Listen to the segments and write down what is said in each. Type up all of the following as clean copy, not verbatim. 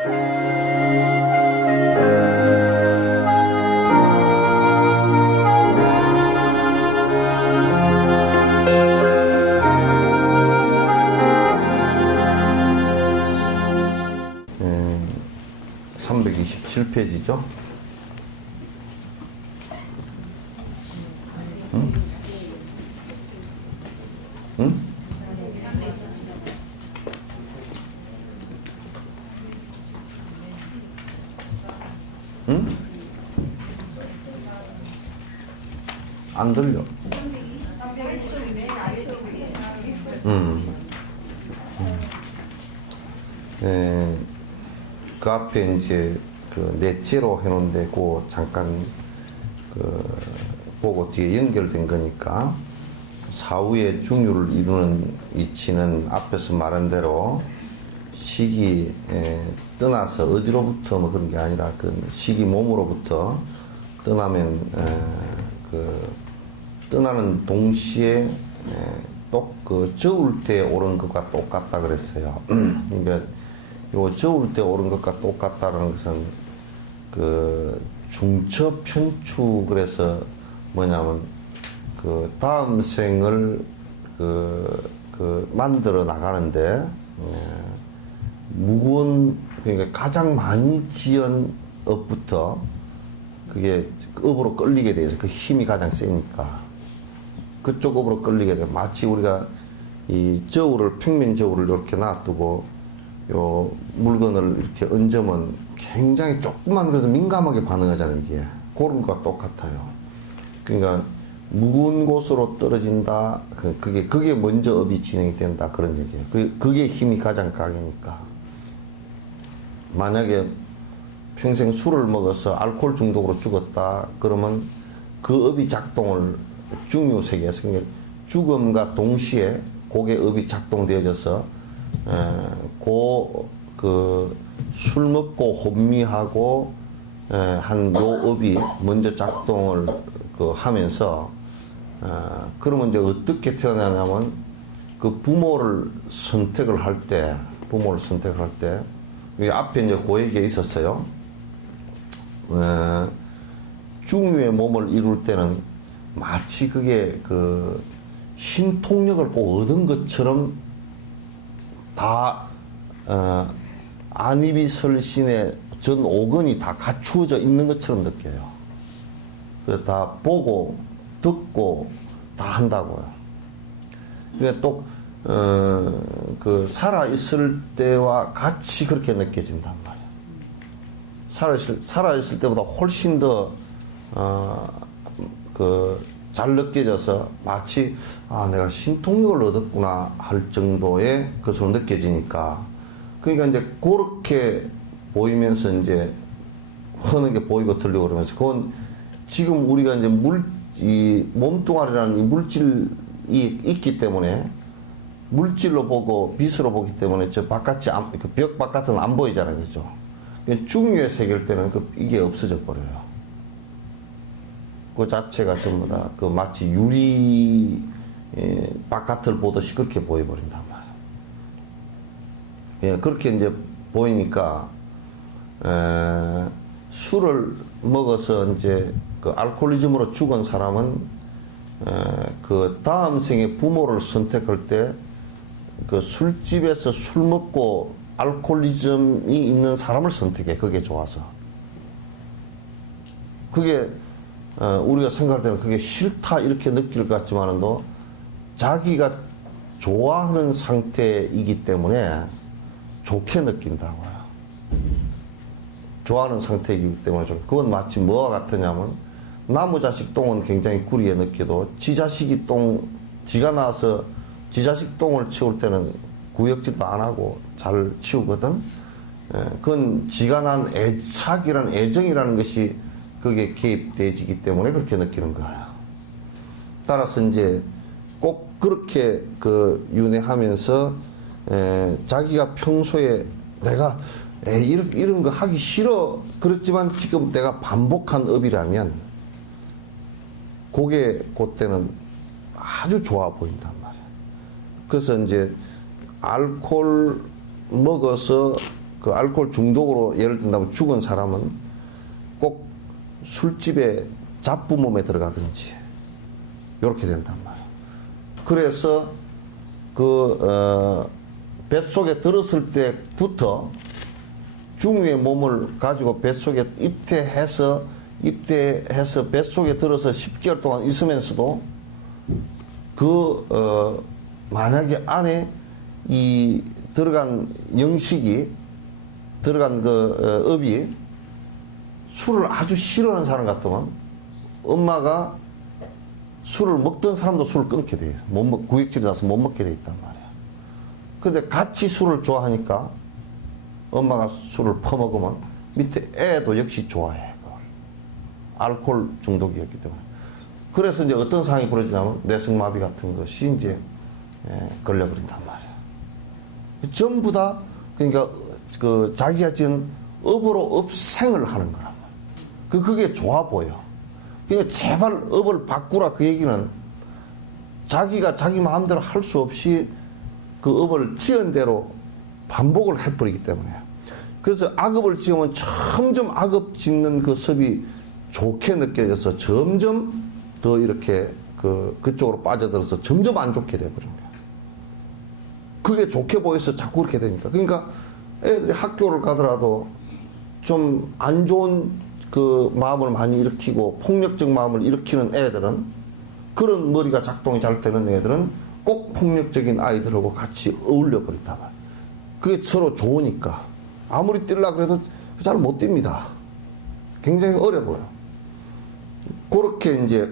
네, 327페이지죠. 응? 응? 응? 안 들려. 네, 그 앞에 이제 그 넷째로 해놓은 데고 잠깐 그 보고 뒤에 연결된 거니까 사후의 중유를 이루는 위치는 앞에서 말한 대로 식이 떠나서 어디로부터 뭐 그런 게 아니라 그 식이 몸으로부터 떠나면 그 떠나는 동시에 또 그 저울 때 오른 것과 똑같다 그랬어요. 그러니까 요 저울 때 오른 것과 똑같다는 것은 그 중처 편추 그래서 뭐냐면 그 다음 생을 그 만들어 나가는데 무거운 그러니까 가장 많이 지은 업부터 그게 업으로 끌리게 돼서 그 힘이 가장 세니까 그쪽 업으로 끌리게 돼. 마치 우리가 이 저울을 평면 저울을 이렇게 놔두고 요 물건을 이렇게 얹으면 굉장히 조금만 그래도 민감하게 반응하잖아요. 이게 그런 것과 똑같아요. 그러니까 무거운 곳으로 떨어진다. 그게 먼저 업이 진행이 된다. 그런 얘기예요. 그게 힘이 가장 강하니까. 만약에 평생 술을 먹어서 알코올 중독으로 죽었다. 그러면 그 업이 작동을 중요 세계에서 그러니까 죽음과 동시에 그게 업이 작동되어져서 술 먹고 혼미하고 한 요 업이 먼저 작동을 하면서 그러면 이제 어떻게 태어나냐면 그 부모를 선택을 할 때 여기 앞에 이제 그 얘기가 있었어요. 중유의 몸을 이룰 때는 마치 그게 그 신통력을 꼭 얻은 것처럼 다 안이비설신의 전 5권이 다 갖추어져 있는 것처럼 느껴요. 그래서 다 보고 듣고 다 한다고요. 그러니까 또 그 살아 있을 때와 같이 그렇게 느껴진단 말이에요. 살아 있을 때보다 훨씬 더 잘 느껴져서 마치 내가 신통력을 얻었구나 할 정도의 것으로 느껴지니까 그러니까 이제 그렇게 보이면서 이제 흐르게 보이고 들리고 그러면서 그건 지금 우리가 이제 이 몸뚱아리라는 이 물질이 있기 때문에 물질로 보고 빛으로 보기 때문에 저 바깥이 그 벽 바깥은 안 보이잖아요, 그죠? 중유의 세계일 때는 이게 없어져 버려요. 그 자체가 전부 다 그 마치 유리 바깥을 보듯이 그렇게 보여버린단 말이에요. 예, 그렇게 이제 보이니까 술을 먹어서 이제 그 알코올리즘으로 죽은 사람은 그 다음 생에 부모를 선택할 때 그 술집에서 술 먹고 알코올리즘이 있는 사람을 선택해. 그게 좋아서. 그게 우리가 생각할 때는 그게 싫다 이렇게 느낄 것 같지만도 자기가 좋아하는 상태이기 때문에 좋게 느낀다고요. 좋아하는 상태이기 때문에 그건 마치 뭐와 같으냐면 나무 자식 똥은 굉장히 구리게 느껴도 지 자식이 지가 나와서 지 자식 똥을 치울 때는 구역질도 안 하고 잘 치우거든. 그건 지가 난 애착이라는 애정이라는 것이 그게 개입되지기 때문에 그렇게 느끼는 거예요. 따라서 이제 꼭 그렇게 윤회하면서 자기가 평소에 내가 이런 거 하기 싫어 그렇지만 지금 내가 반복한 업이라면 그때는 아주 좋아 보인단 말이에요. 그래서 이제 알코올 먹어서 그 알코올 중독으로 예를 든다면 죽은 사람은 꼭 술집에 잡부몸에 들어가든지 이렇게 된단 말이에요. 그래서 뱃속에 들었을 때부터 중위의 몸을 가지고 뱃속에 입대해서 뱃속에 들어서 10개월 동안 있으면서도 만약에 안에 이 들어간 영식이 들어간 업이 술을 아주 싫어하는 사람 같으면 엄마가 술을 먹던 사람도 술을 끊게 돼 있어. 구역질이 나서 못 먹게 돼 있단 말이야. 근데 같이 술을 좋아하니까 엄마가 술을 퍼먹으면 밑에 애도 역시 좋아해. 그걸. 알코올 중독이었기 때문에. 그래서 이제 어떤 상황이 벌어지냐면 뇌성마비 같은 것이 이제 걸려버린단 말이야. 전부 다 그러니까 자기가 지은 업으로 업생을 하는 거란 말이야. 그게 좋아 보여. 그러니까 제발 업을 바꾸라 그 얘기는 자기가 자기 마음대로 할 수 없이 그 업을 지은 대로 반복을 해버리기 때문에. 그래서 악업을 지으면 점점 악업 짓는 그 습이 좋게 느껴져서 점점 더 이렇게 그쪽으로 빠져들어서 점점 안 좋게 돼버린 거야. 그게 좋게 보여서 자꾸 그렇게 되니까. 그러니까 애들이 학교를 가더라도 좀 안 좋은 그 마음을 많이 일으키고 폭력적 마음을 일으키는 애들은, 그런 머리가 작동이 잘 되는 애들은 꼭 폭력적인 아이들하고 같이 어울려 버린단 말이야. 그게 서로 좋으니까 아무리 뛰려고 그래도 잘 못 뜁니다. 굉장히 어려워요. 그렇게 이제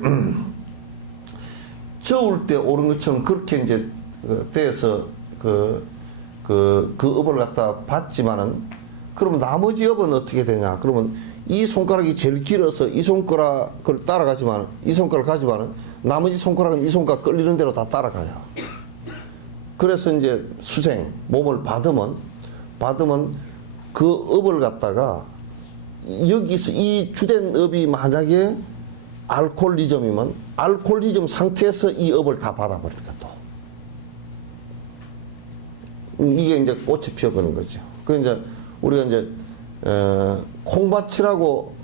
저울 때 오른 것처럼 그렇게 이제 돼서 그 업을 갖다 받지만은, 그러면 나머지 업은 어떻게 되냐? 그러면 이 손가락이 제일 길어서 이 손가락을 따라가지만, 이 손가락을 가지만은 나머지 손가락은 이 손가락 끌리는 대로 다 따라가요. 그래서 이제 수생, 몸을 받으면 그 업을 갖다가 여기서 이 주된 업이 만약에 알코올리즘이면 알코올리즘 상태에서 이 업을 다 받아버립니다. 또 이게 이제 꽃이 피어버리는 거죠. 그 이제 우리가 이제 콩밭이라고,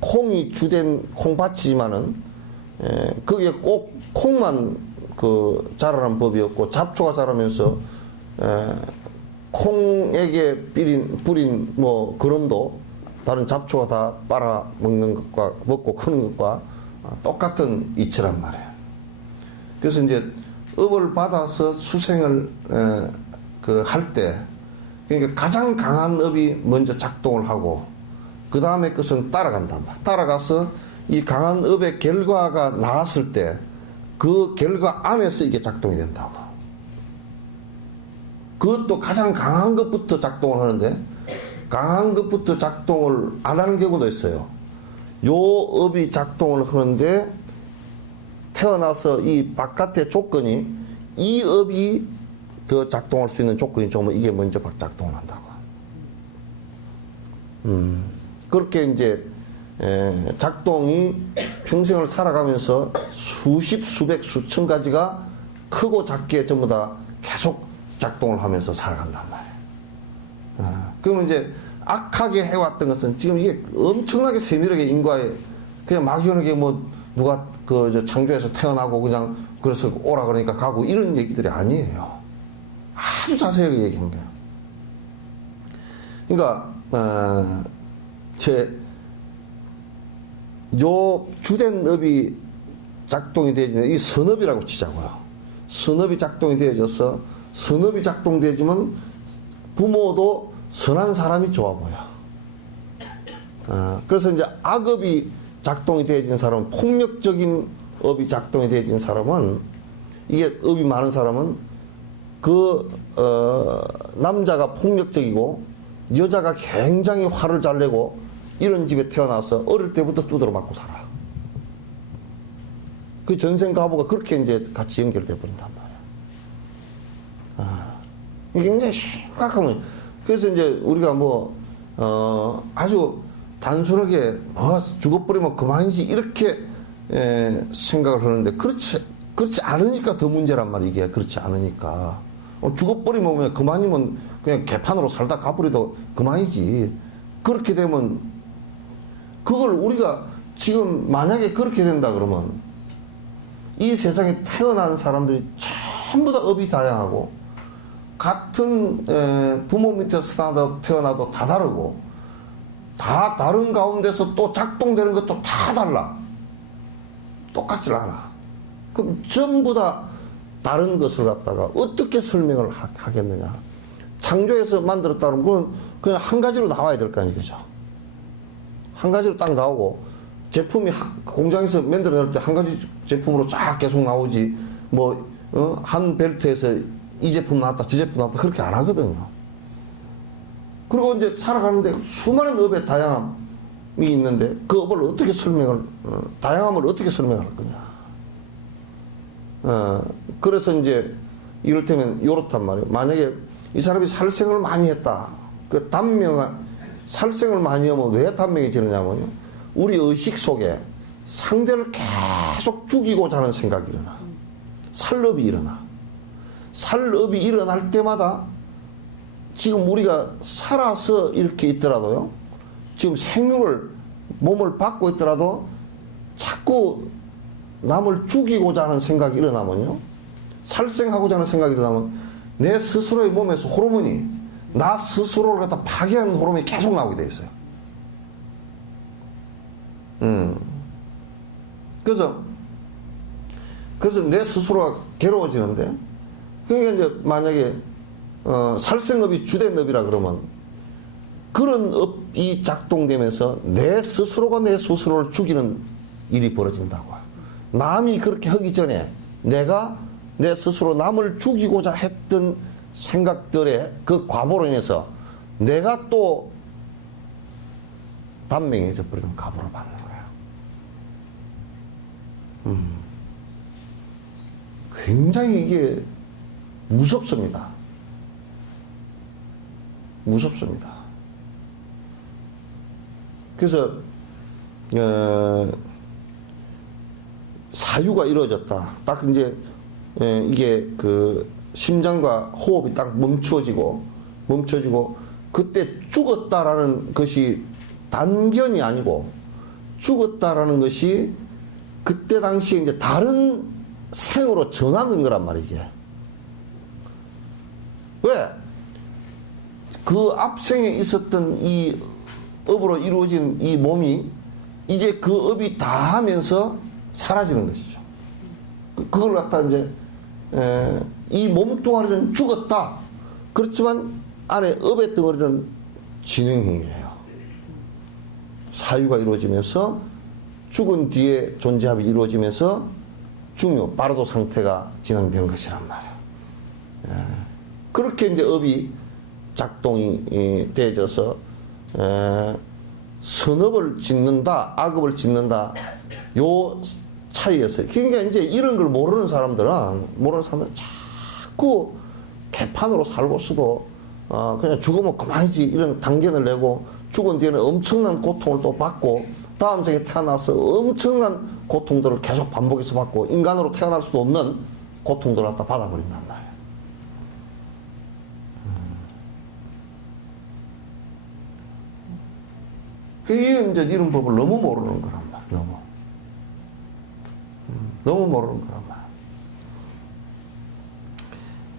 콩이 주된 콩밭이지만은 거기에 꼭 콩만 자라는 법이 없고, 잡초가 자라면서 콩에게 뿌린 뭐 그럼도 다른 잡초가 다 빨아먹는 것과 먹고 크는 것과 똑같은 이치란 말이에요. 그래서 이제 업을 받아서 수생을 할 때, 그러니까 가장 강한 업이 먼저 작동을 하고 그 다음에 것은 따라간단 말이야. 따라가서 이 강한 업의 결과가 나왔을 때 그 결과 안에서 이게 작동이 된다고. 그것도 가장 강한 것부터 작동을 하는데, 강한 것부터 작동을 안 하는 경우도 있어요. 요 업이 작동을 하는데 태어나서 이 바깥의 조건이, 이 업이 더 작동할 수 있는 조건이 좋으면 이게 먼저 작동을 한다고. 그렇게 이제 작동이 평생을 살아가면서 수십, 수백, 수천 가지가 크고 작게 전부 다 계속 작동을 하면서 살아간단 말이에요. 그러면 이제 악하게 해왔던 것은 지금 이게 엄청나게 세밀하게 인과에 그냥 막연하게 뭐 누가 창조해서 태어나고 그냥 그래서 오라 그러니까 가고 이런 얘기들이 아니에요. 아주 자세하게 얘기한 거예요. 그러니까 요 주된 업이 작동이 되어지는 이 선업이라고 치자고요. 선업이 작동이 되어져서, 선업이 작동되지만 부모도 선한 사람이 좋아 보여. 그래서 이제 악업이 작동이 되어진 사람은, 폭력적인 업이 작동이 되어진 사람은, 이게 업이 많은 사람은 남자가 폭력적이고 여자가 굉장히 화를 잘 내고 이런 집에 태어나서 어릴 때부터 두드러 맞고 살아. 그 전생가부가 그렇게 이제 같이 연결돼 버린단 말이야. 이게 굉장히 심각하면, 그래서 이제 우리가 아주 단순하게 죽어버리면 그만이지 이렇게 생각을 하는데, 그렇지 않으니까 더 문제란 말이야. 이게 그렇지 않으니까. 죽어버리면 그만이면 그냥 개판으로 살다 가버리도 그만이지. 그렇게 되면 그걸 우리가 지금 만약에 그렇게 된다 그러면 이 세상에 태어난 사람들이 전부 다 업이 다양하고 같은 부모 밑에서 태어나도 다 다르고 다 다른 가운데서 또 작동되는 것도 다 달라. 똑같질 않아. 그럼 전부 다 다른 것을 갖다가 어떻게 설명을 하겠느냐. 창조해서 만들었다 그러면 그건 그냥 한 가지로 나와야 될 거 아니에요. 그죠? 한 가지로 딱 나오고 제품이 공장에서 만들어낼 때 한 가지 제품으로 쫙 계속 나오지 한 벨트에서 이 제품 나왔다 저 제품 나왔다 그렇게 안 하거든요. 그리고 이제 살아가는데 수많은 업의 다양함이 있는데 그 업을 어떻게 다양함을 어떻게 설명할 거냐. 그래서 이제 이를테면 요렇단 말이에요. 만약에 이 사람이 살생을 많이 했다. 그 살생을 많이 하면 왜 단명해지느냐면요. 우리 의식 속에 상대를 계속 죽이고자 하는 생각이 일어나. 살업이 일어나. 살업이 일어날 때마다 지금 우리가 살아서 이렇게 있더라도요. 지금 몸을 받고 있더라도 자꾸 남을 죽이고자 하는 생각이 일어나면요. 살생하고자 하는 생각이 일어나면 내 스스로의 몸에서 호르몬이 나 스스로를 갖다 파괴하는 호르몬이 계속 나오게 돼 있어요. 그래서 내 스스로가 괴로워지는데 그러니까 이제 만약에 살생업이 주된 업이라 그러면 그런 업이 작동되면서 내 스스로가 내 스스로를 죽이는 일이 벌어진다고. 남이 그렇게 하기 전에 내가 내 스스로 남을 죽이고자 했던 생각들의 그 과보로 인해서 내가 또 단명해져 버리는 과보를 받는 거야. 굉장히 이게 무섭습니다. 무섭습니다. 그래서 사유가 이루어졌다. 딱 이제 이게 그 심장과 호흡이 딱 멈춰지고 그때 죽었다라는 것이 단견이 아니고 죽었다라는 것이 그때 당시에 이제 다른 생으로 전환된 거란 말이에요. 왜? 그 앞생에 있었던 이 업으로 이루어진 이 몸이 이제 그 업이 다 하면서 사라지는 것이죠. 그걸 갖다 이제 이 몸뚱아리는 죽었다. 그렇지만 안에 업의 덩어리는 진행형이에요. 사유가 이루어지면서 죽은 뒤에 존재합이 이루어지면서 중요 바로도 상태가 진행되는 것이란 말이에요. 그렇게 이제 업이 작동이 되어져서 선업을 짓는다, 악업을 짓는다. 요 차이에서 그러니까 이제 이런 걸 모르는 사람들은 자꾸 개판으로 살고 있어도 그냥 죽으면 그만이지 이런 단견을 내고 죽은 뒤에는 엄청난 고통을 또 받고 다음 생에 태어나서 엄청난 고통들을 계속 반복해서 받고 인간으로 태어날 수도 없는 고통들을 갖다 받아버린단 말이에요. 그게 이제 이런 법을 너무 모르는 거란 말이에요. 너무 모르는 거란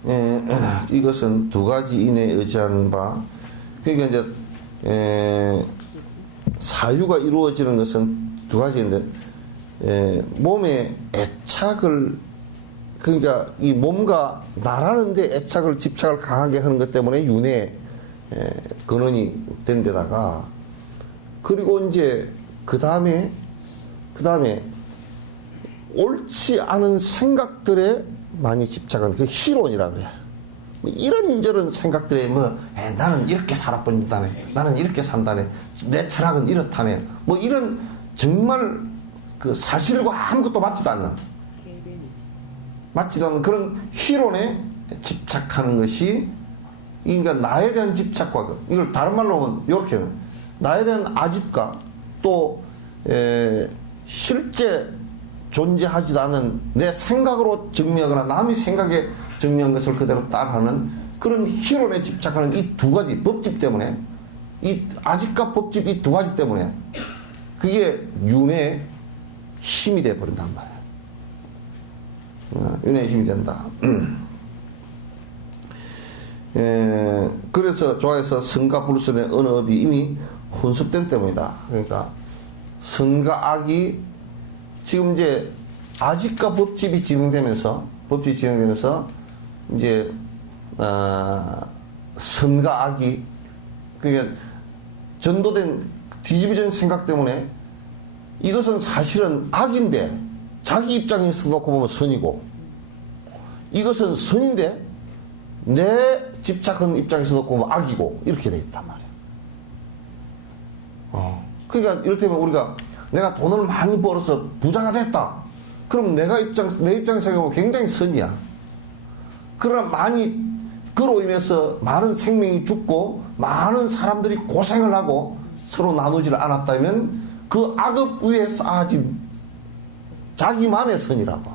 말이에요. 이것은 두 가지 인에 의지하는 바. 그러니까 이제 사유가 이루어지는 것은 두 가지인데 몸의 애착을 그러니까 이 몸과 나라는 데 애착을 집착을 강하게 하는 것 때문에 윤회 근원이 된 데다가 그리고 이제 그 다음에 옳지 않은 생각들에 많이 집착하는 그 희론이라 그래. 이런저런 생각들에 나는 이렇게 살아버린다네, 나는 이렇게 산다네, 내 철학은 이렇다네, 이런 정말 그 사실과 아무것도 맞지도 않는 그런 희론에 집착하는 것이 그러니까 나에 대한 집착과 이걸 다른 말로 하면 이렇게 나에 대한 아집과 또 실제 존재하지도 않은 내 생각으로 증명하거나 남의 생각에 정리한 것을 그대로 따라하는 그런 희론에 집착하는 이 두 가지 법칙 때문에, 이 아집과 법칙 이 두 가지 때문에 그게 윤회의 힘이 되어버린단 말이에요. 윤회의 힘이 된다. 그래서 조화에서 선과 불선의 어느 업이 이미 혼습된 때문이다. 그러니까 선과 악이 지금 이제 아집과 법집이 진행되면서 이제 선과 악이 그러니까 전도된 뒤집어진 생각 때문에 이것은 사실은 악인데 자기 입장에서 놓고 보면 선이고, 이것은 선인데 내 집착한 입장에서 놓고 보면 악이고, 이렇게 돼 있단 말이야. 그러니까 이를테면 우리가 내가 돈을 많이 벌어서 부자가 됐다. 그럼 내 입장에서 생각하면 굉장히 선이야. 그러나 그로 인해서 많은 생명이 죽고 많은 사람들이 고생을 하고 서로 나누지를 않았다면 그 악업 위에 쌓아진 자기만의 선이라고.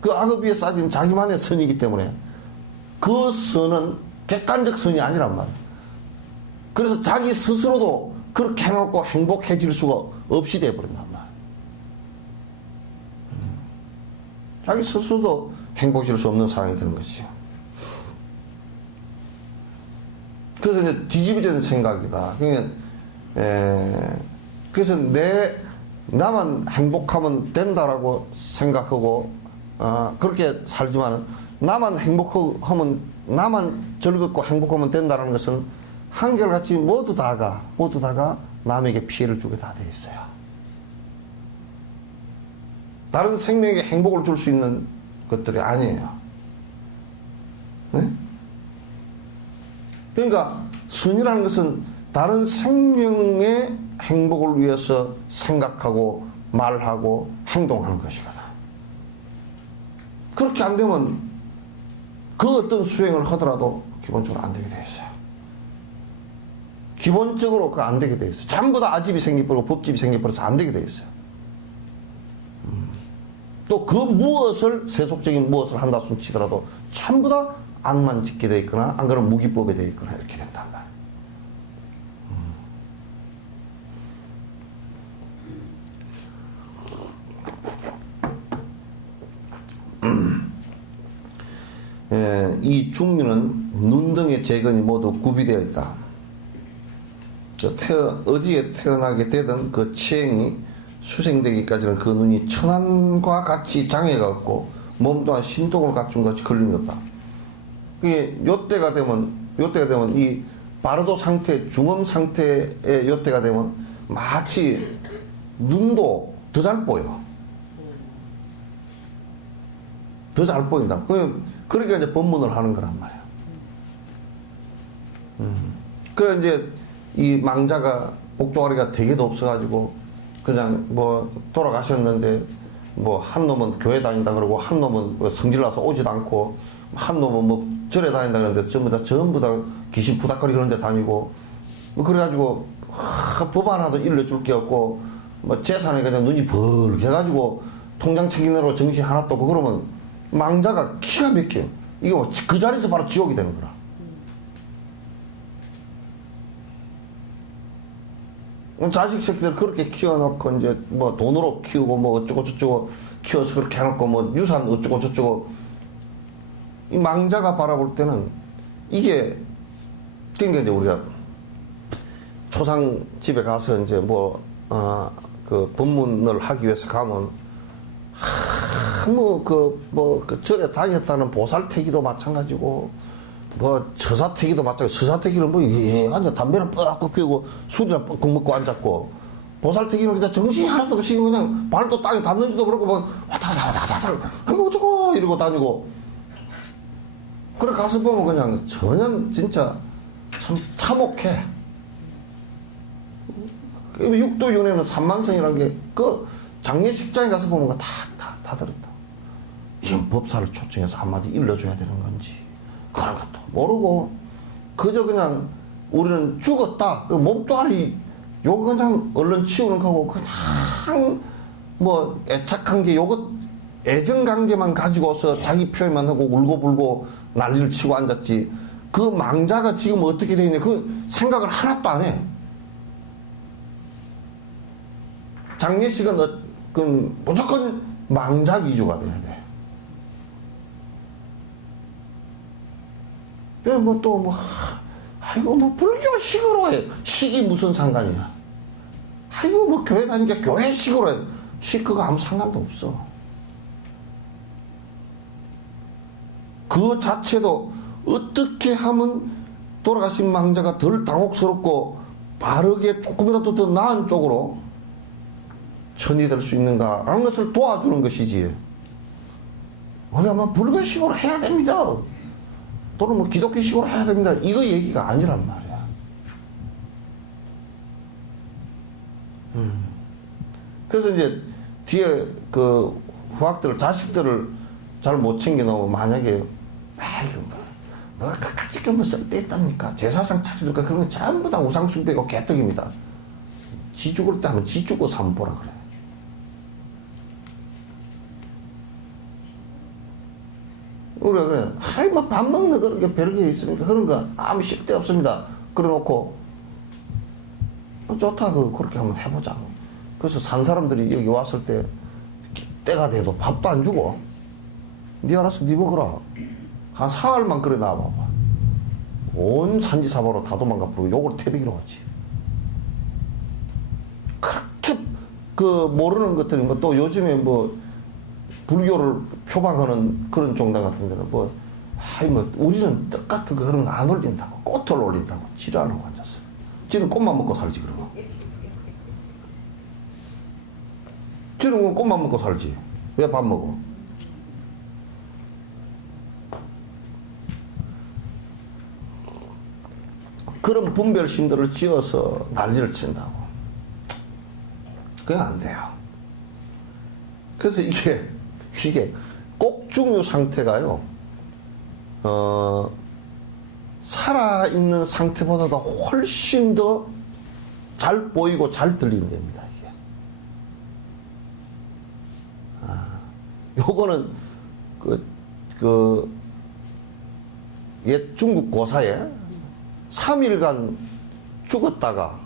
그 악업 위에 쌓아진 자기만의 선이기 때문에 그 선은 객관적 선이 아니란 말이야. 그래서 자기 스스로도 그렇게 해놓고 행복해질 수가 없이 돼버린단 말이야. 자기 스스로도 행복해질 수 없는 상황이 되는 것이요. 그래서 이제 뒤집어진 생각이다. 그래서 나만 행복하면 된다라고 생각하고, 그렇게 살지만, 나만 행복하면, 나만 즐겁고 행복하면 된다는 것은 한결같이 모두 다가 남에게 피해를 주게 다 되어 있어요. 다른 생명에게 행복을 줄 수 있는 것들이 아니에요. 네? 그러니까 선이라는 것은 다른 생명의 행복을 위해서 생각하고 말하고 행동하는 것이거든. 그렇게 안 되면 그 어떤 수행을 하더라도 기본적으로 안 되게 돼 있어요. 기본적으로 그 안 되게 돼 있어요. 전부 다 아집이 생겨버리고 법집이 생겨버려서 안 되게 돼 있어요. 또 그 무엇을 세속적인 무엇을 한다 손치더라도 전부 다 악만 짓게 돼 있거나 안 그러면 무기법에 돼 있거나 이렇게 된단 말이에요. 이 중류는 눈 등의 재건이 모두 구비되어 있다. 어디에 태어나게 되든 그 체행이 수생되기까지는 그 눈이 천안과 같이 장애가 없고 몸 또한 신동을 갖춘 것이 걸림이 없다. 그게 요때가 되면 이 바르도 상태, 중음 상태의 요때가 되면 마치 눈도 더 잘 보여. 더 잘 보인다. 그러니까 이제 법문을 하는 거란 말이야. 그래 이제 이 망자가 복종아리가 되게도 없어가지고 그냥 뭐 돌아가셨는데 뭐 한 놈은 교회 다닌다 그러고 한 놈은 뭐 성질나서 오지도 않고 한 놈은 뭐 절에 다닌다 그러는데 전부 다 귀신 부닥거리 그런 데 다니고 뭐 그래가지고 법 하나도 일러줄 게 없고 뭐 재산에 그냥 눈이 벌게가지고 통장 책임내로 정신 하나도 없고 그러면 망자가 기가 막혀. 이게 뭐 그 자리에서 바로 지옥이 되는 거라. 자식 새끼들 그렇게 키워놓고 이제 뭐 돈으로 키우고 뭐 어쩌고 저쩌고 키워서 그렇게 해놓고 뭐 유산 어쩌고 저쩌고 이 망자가 바라볼 때는 이게 그러니까 이제 우리가 초상 집에 가서 이제 뭐 그 법문을 하기 위해서 가면 그 절에 다녔다는 보살태기도 마찬가지고 뭐 처사태기도 마찬가지. 처사태기는 뭐 앉아 담배를 뻑뻑 피우고 술이나 뻑뻑 먹고 앉았고 보살태기는 그냥 정신이 하나도 없이 그냥 발도 땅에 닿는지도 모르고 뭐 왔다 아이고 어쩌고 이러고 다니고 그래 가서 보면 그냥 전혀 진짜 참 참혹해. 육도윤회는 삼만성이라는 게 그 장례식장에 가서 보면 다 들었다. 이건 법사를 초청해서 한마디 일러줘야 되는 건지 그런 것도 모르고 그저 그냥 우리는 죽었다. 그 몸뚱아리 요거 그냥 얼른 치우는 거고 그냥 뭐 애착한 게 요거 애정관계만 가지고서 자기 표현만 하고 울고불고 난리를 치고 앉았지. 그 망자가 지금 어떻게 되어 있냐, 그 생각을 하나도 안 해. 장례식은 그 무조건 망자 위주가 돼야 돼. 아이고, 뭐, 불교식으로 해. 식이 무슨 상관이야. 아이고, 뭐, 교회 다니니까 교회식으로 해. 식 그거 아무 상관도 없어. 그 자체도 어떻게 하면 돌아가신 망자가 덜 당혹스럽고 바르게 조금이라도 더 나은 쪽으로 전이될 수 있는가라는 것을 도와주는 것이지. 우리가 뭐 불교식으로 해야 됩니다. 또는 뭐 기독교식으로 해야 됩니다. 이거 얘기가 아니란 말이야. 그래서 이제 뒤에 그 후학들, 자식들을 잘 못 챙겨놓으면 만약에 아이고 뭐 그까짓 게 뭐 쓸데있답니까? 제사상 차릴까? 그런 거 전부 다 우상숭배고 개떡입니다. 지 죽을 때 하면 지 죽어서 한번 보라 그래. 우리가 그래, 아이 뭐 밥 먹는 그런 게 별게 있습니까? 그런 거 아무 쓸데 없습니다. 그래놓고 좋다, 그렇게 한번 해보자고. 그래서 산 사람들이 여기 왔을 때 때가 돼도 밥도 안 주고, 니 알아서 니 먹어라. 한 사흘만 끓여 놔봐봐. 온 산지 사바로 다 도망가 버리고 욕을 태비기로 하지. 그렇게 그 모르는 것들이 뭐 또 요즘에 뭐 불교를 표방하는 그런 종단 같은 데는 뭐, 우리는 떡 같은 거 그런 거 안 올린다고, 꽃을 올린다고 지랄하고 앉았어. 지는 꽃만 먹고 살지, 그러면. 지는 꽃만 먹고 살지. 왜 밥 먹어? 그런 분별심들을 지어서 난리를 친다고. 그게 안 돼요. 그래서 이게 꼭중유 상태가요, 살아있는 상태보다도 훨씬 더 잘 보이고 잘 들린답니다, 이게. 요거는 옛 중국 고사에 3일간 죽었다가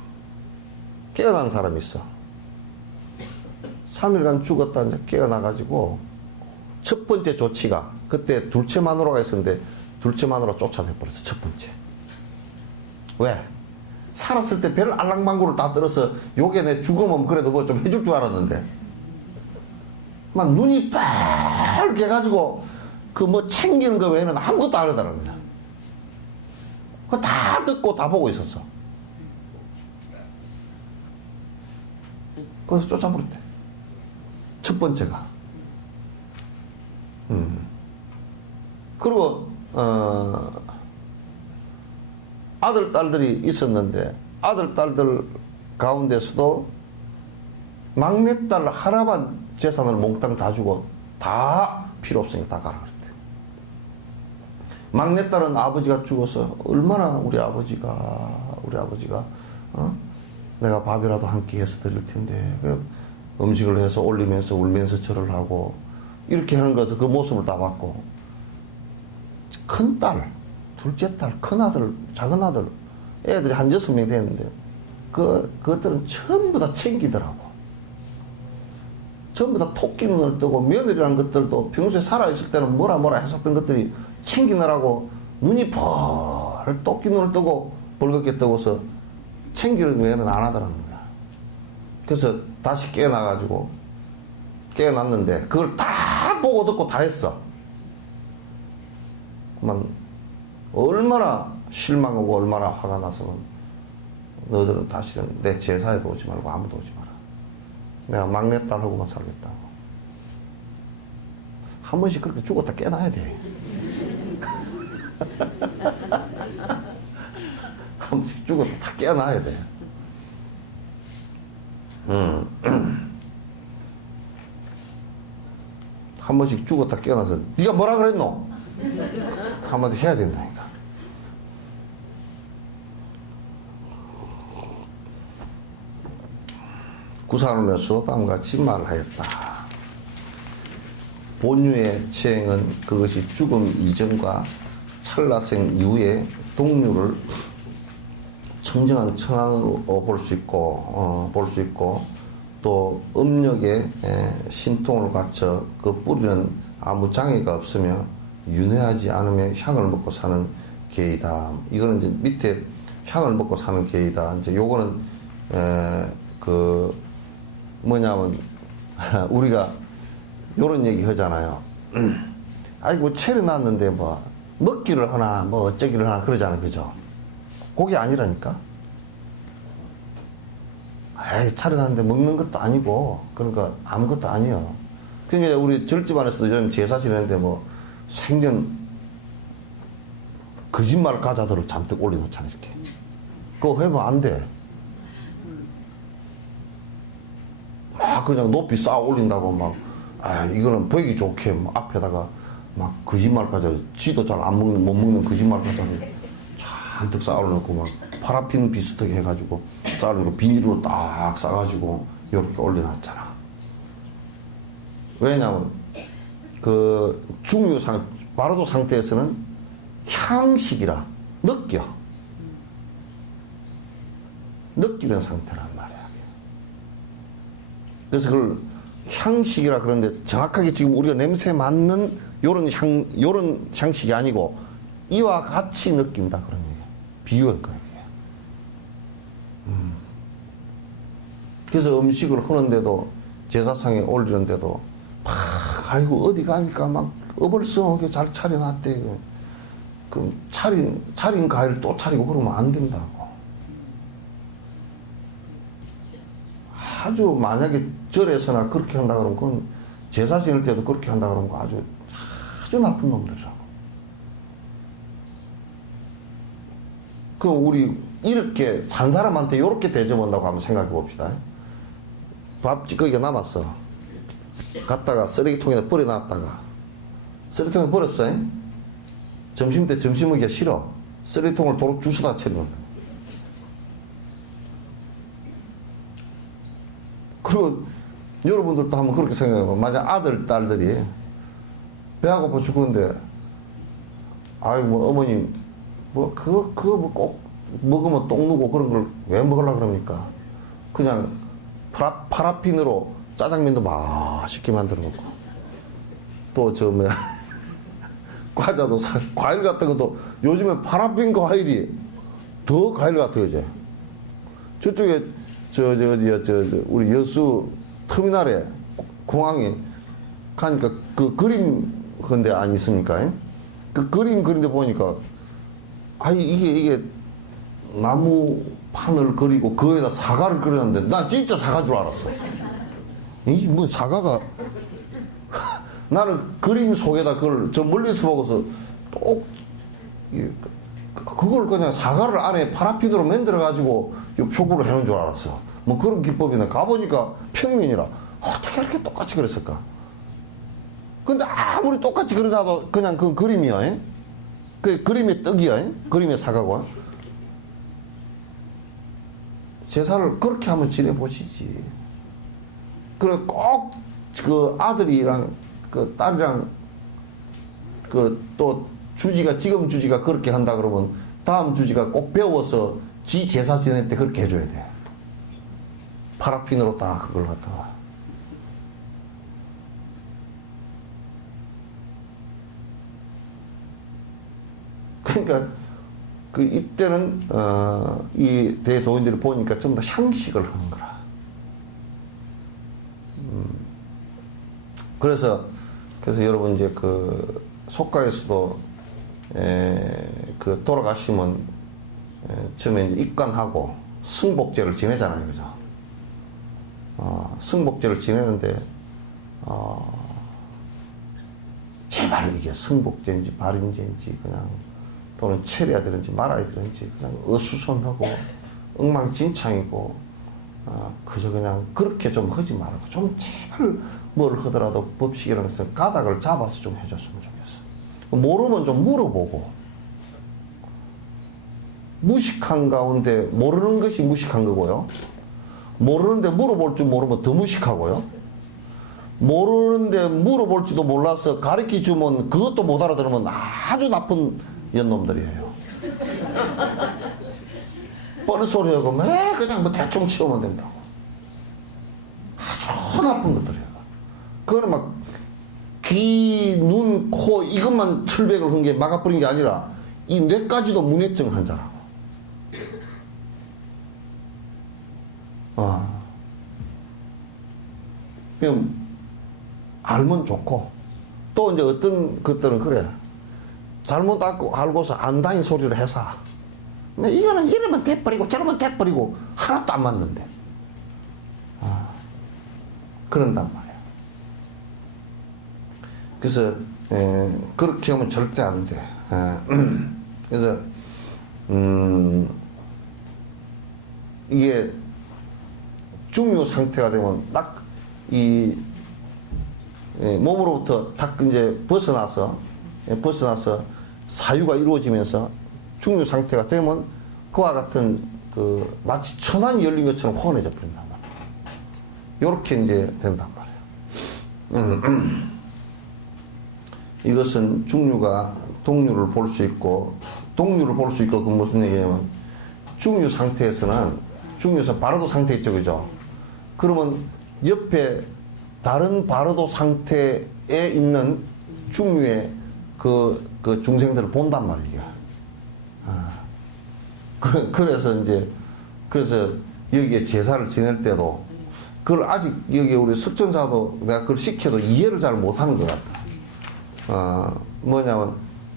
깨어난 사람이 있어. 3일간 죽었다 이제 깨어나가지고 첫 번째 조치가, 그때 둘째 마누라가 있었는데 둘째 마누라 쫓아내버렸어, 첫 번째. 왜? 살았을 때 별 알랑방구를 다 들어서 요게 내 죽으면 그래도 뭐 좀 해줄 줄 알았는데, 막 눈이 빨개 가지고 그 뭐 챙기는 거 외에는 아무것도 안 하더라는 거야. 그거 다 듣고 다 보고 있었어. 그래서 쫓아버렸대, 첫 번째가. 그리고 아들 딸들이 있었는데 아들 딸들 가운데서도 막내딸 하나만 재산을 몽땅 다 주고 다 필요 없으니까 다 가라 그랬대. 막내딸은 아버지가 죽어서 얼마나 우리 아버지가 내가 밥이라도 한 끼 해서 드릴 텐데, 그 음식을 해서 올리면서 울면서 절을 하고 이렇게 하는 것을 그 모습을 다 봤고, 큰딸, 둘째 딸, 큰아들, 작은아들 애들이 한 6명 됐는데 그것들은 전부 다 챙기더라고. 전부 다 토끼 눈을 뜨고, 며느리라는 것들도 평소에 살아있을 때는 뭐라 했었던 것들이 챙기느라고 눈이 벌 토끼 눈을 뜨고 벌겋게 뜨고서 챙기는 외에는 안 하더라는 거야. 그래서 다시 깨어나가지고, 깨어났는데 그걸 다 보고 듣고 다 했어. 막 얼마나 실망하고 얼마나 화가 났으면, 너희들은 다시는 내 제사에도 오지 말고 아무도 오지 마라. 내가 막내딸하고만 살겠다고. 한 번씩 그렇게 죽었다 깨어나야 돼. 한 번씩 죽었다 다 깨어나야 돼. 한 번씩 죽었다 깨어나서 네가 뭐라 그랬노? 한마디 해야 된다니까. 구산하면서 다음같이 말하였다. 본유의 체행은 그것이 죽음 이전과 찰나생 이후에 동류를 청정한 천안으로 볼 수 있고 또 음력에 신통을 갖춰 그 뿌리는 아무 장애가 없으며 윤회하지 않으며 향을 먹고 사는 게이다. 이거는 이제 밑에 향을 먹고 사는 게이다. 이제 요거는 그 뭐냐면 우리가 요런 얘기 하잖아요. 아이고 체려놨는데 뭐 먹기를 하나 뭐 어쩌기를 하나 그러잖아요. 그죠? 그게 아니라니까. 에이 차려놨는데 먹는 것도 아니고 그러니까 아무것도 아니에요. 그러니까 우리 절집안에서도 요즘 제사 지내는데 뭐 생전 거짓말 과자들을 잔뜩 올려놓잖아요. 이렇게 그거 해보면 안 돼. 막 그냥 높이 쌓아 올린다고 막 이거는 보기 좋게 막 앞에다가 막 거짓말 과자를 지도 잘 안 먹는 못 먹는 거짓말 과자를 잔뜩 쌓아 올려놓고 막 파라핀 비슷하게 해가지고 쌓아놓고 비닐로 딱 싸가지고 이렇게 올려놨잖아. 왜냐면 그 중유상 바로도 상태에서는 향식이라 느끼는 상태란 말이야. 그래서 그걸 향식이라 그러는데 정확하게 지금 우리가 냄새 맡는 요런 향식이 아니고 이와 같이 느낀다 그런 얘기야. 비유할 거야. 그래서 음식을 하는데도 제사상에 올리는데도 막 아이고 어디 가니까 막 어벌성하게 잘 차려놨대. 그 차린 과일 또 차리고 그러면 안 된다고. 아주 만약에 절에서나 그렇게 한다 그러면 그건 제사 지낼 때도 그렇게 한다 그러면 아주 나쁜 놈들이라고. 그 우리 이렇게 산 사람한테 이렇게 대접한다고 한번 생각해 봅시다. 밥 찌꺼기가 남았어. 갖다가 쓰레기통에다 버려놨다가 쓰레기통에 버렸어. 점심 때 점심 먹기가 싫어. 쓰레기통을 도로 주워다 채려놓는다. 그리고 여러분들도 한번 그렇게 생각해봐. 만약 아들, 딸들이 배가 고파 죽었는데 아이고 뭐 어머님 뭐 그거 뭐 꼭 먹으면 똥 누고 그런 걸 왜 먹으려고 그럽니까? 그냥 파라핀으로 짜장면도 맛있게 만들어 놓고 또 저 뭐야 과자도 과일 같은 것도 요즘에 파라핀 과일이 더 과일 같아요. 이제 저쪽에 어디야 우리 여수 터미널에 공항에 가니까 그 그림 근데 안 있습니까? 그 그림 그린데 보니까 이게 나무 판을 그리고 그에다 사과를 그렸는데 난 진짜 사과인 줄 알았어. 이 뭐 사과가 나는 그림 속에다 그걸 저 멀리서 보고서 또 그걸 그냥 사과를 안에 파라핀으로 만들어 가지고 표구로 해놓은 줄 알았어. 뭐 그런 기법이나 가보니까 평면이라 어떻게 이렇게 똑같이 그랬을까? 근데 아무리 똑같이 그려놔도 그냥 그 그림이야. 그 그림의 떡이야. 그림의 사과고. 제사를 그렇게 한번 지내보시지. 그래 꼭 그 아들이랑 그 딸이랑 그 또 지금 주지가 그렇게 한다 그러면 다음 주지가 꼭 배워서 지 제사 지낼 때 그렇게 해줘야 돼. 파라핀으로 딱 그걸 갖다가. 그러니까 그 이때는 이 대도인들을 보니까 전부 다 향식을 하는 거라. 그래서 여러분 이제 그 속가에서도 그 돌아가시면 처음에 이제 입관하고 승복제를 지내잖아요, 그죠? 승복제를 지내는데 제발 이게 승복제인지 발인제인지 그냥 또는 체려야 되는지 말아야 되는지 그냥 어수선하고 엉망진창이고 그저 그냥 그렇게 좀 하지 말고 좀 제발 뭘 하더라도 법식이라는 것은 가닥을 잡아서 좀 해줬으면 좋겠어. 모르면 좀 물어보고 무식한 가운데 모르는 것이 무식한 거고요. 모르는데 물어볼 줄 모르면 더 무식하고요. 모르는데 물어볼지도 몰라서 가르쳐 주면 그것도 못 알아들으면 아주 나쁜 연놈들이에요. 뻘소리하고 매 그냥 뭐 대충 치우면 된다고. 아주 나쁜 것들이에요. 그거는 막 귀, 눈, 코 이것만 철벽을 한 게 막아버린 게 아니라 이 뇌까지도 문해증 환자라고. 그냥 알면 좋고 또 이제 어떤 것들은 그래. 잘못 알고서 안다니 소리를 해서 이거는 이러면 돼버리고 저러면 돼버리고 하나도 안 맞는데 그런단 말이야. 그래서 그렇게 하면 절대 안 돼. 그래서 이게 중요 상태가 되면 딱 이 몸으로부터 딱 이제 벗어나서 사유가 이루어지면서 중요 상태가 되면 그와 같은 그 마치 천안이 열린 것처럼 환해져 버린단 말이야. 요렇게 이제 된단 말이에요. 이것은 중류가 동류를 볼 수 있고, 동류를 볼 수 있고, 그 무슨 얘기냐면, 중류 상태에서는, 중류에서 바로도 상태 있죠, 그죠? 그러면 옆에 다른 바로도 상태에 있는 중류의 그 중생들을 본단 말이야. 그래서 여기에 제사를 지낼 때도, 그걸 아직 여기 우리 석전사도 내가 그걸 시켜도 이해를 잘 못하는 것 같다. 뭐냐면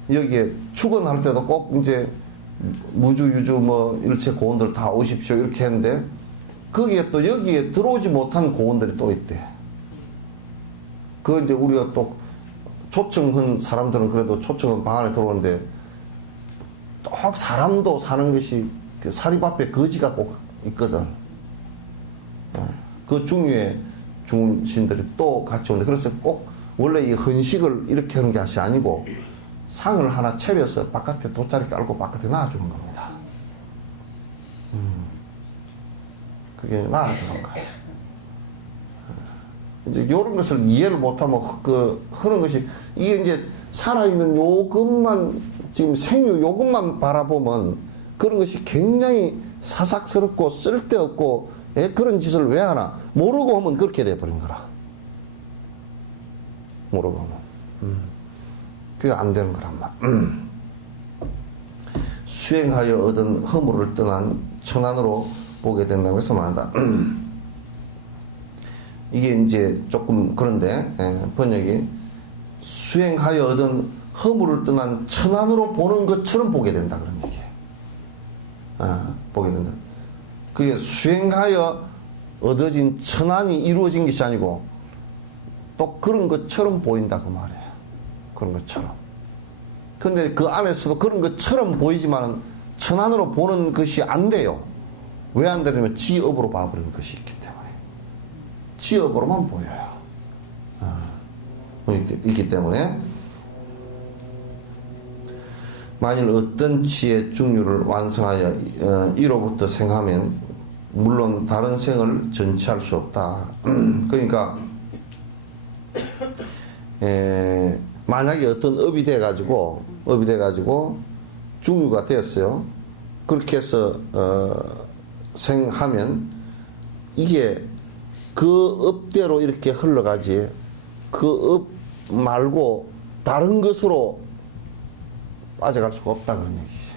여기에 축원할 때도 꼭 이제 무주 유주 뭐 일체 고원들 다 오십시오 이렇게 했는데 거기에 또 여기에 들어오지 못한 고원들이 또 있대. 그 이제 우리가 또 초청한 사람들은 그래도 초청은 방 안에 들어오는데 또 사람도 사는 것이 그 사립앞에 거지가 꼭 있거든. 그 중유의 중신들이 또 같이 오는데 그래서 꼭 원래 이 헌식을 이렇게 하는 것이 아니고 상을 하나 차려서 바깥에 돗자리 깔고 바깥에 놔주는 겁니다. 그게 놔주는 거예요. 이제 이런 것을 이해를 못하면 하는 것이 이게 이제 살아있는 요것만 지금 생유 요것만 바라보면 그런 것이 굉장히 사삭스럽고 쓸데없고 그런 짓을 왜 하나 모르고 하면 그렇게 돼버린 거라. 모르고 하면 그게 안 되는 거란 말. 수행하여 얻은 허물을 떠난 천안으로 보게 된다는 것을 말한다. 이게 이제 조금 그런데 번역이 수행하여 얻은 허물을 떠난 천안으로 보는 것처럼 보게 된다 그런 얘기예요. 보게 된다. 그게 수행하여 얻어진 천안이 이루어진 것이 아니고 또 그런 것처럼 보인다 그 말이에요. 그런 것처럼. 근데 그 안에서도 그런 것처럼 보이지만은 천안으로 보는 것이 안 돼요. 왜 안 되냐면 지업으로 봐버리는 것이 있기 때문에. 지업으로만 보여요. 있기 때문에 만일 어떤 지의 중류를 완성하여 이로부터 생하면 물론 다른 생을 전치할 수 없다. 그러니까 만약에 어떤 업이 돼가지고 중류가 됐어요. 그렇게 해서 생하면 이게 그 업대로 이렇게 흘러가지 그 업 말고 다른 것으로 빠져갈 수가 없다 그런 얘기지.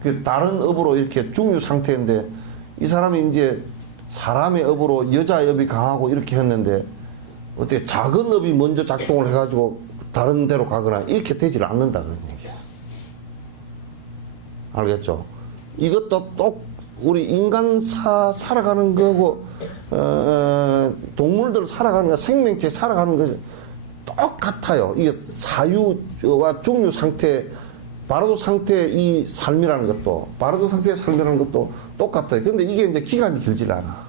그 다른 업으로 이렇게 중류 상태인데 이 사람이 이제 사람의 업으로 여자의 업이 강하고 이렇게 했는데 어떻게 작은 업이 먼저 작동을 해가지고 다른 데로 가거나 이렇게 되질 않는다 그런 얘기야. 알겠죠? 이것도 또 우리 인간 살아가는 거고 동물들 살아가는 거 생명체 살아가는 것이 똑같아요. 이게 사유와 중류 상태 바로도 상태의 이 삶이라는 것도 바로도 상태의 삶이라는 것도 똑같아요. 근데 이게 이제 기간이 길질 않아.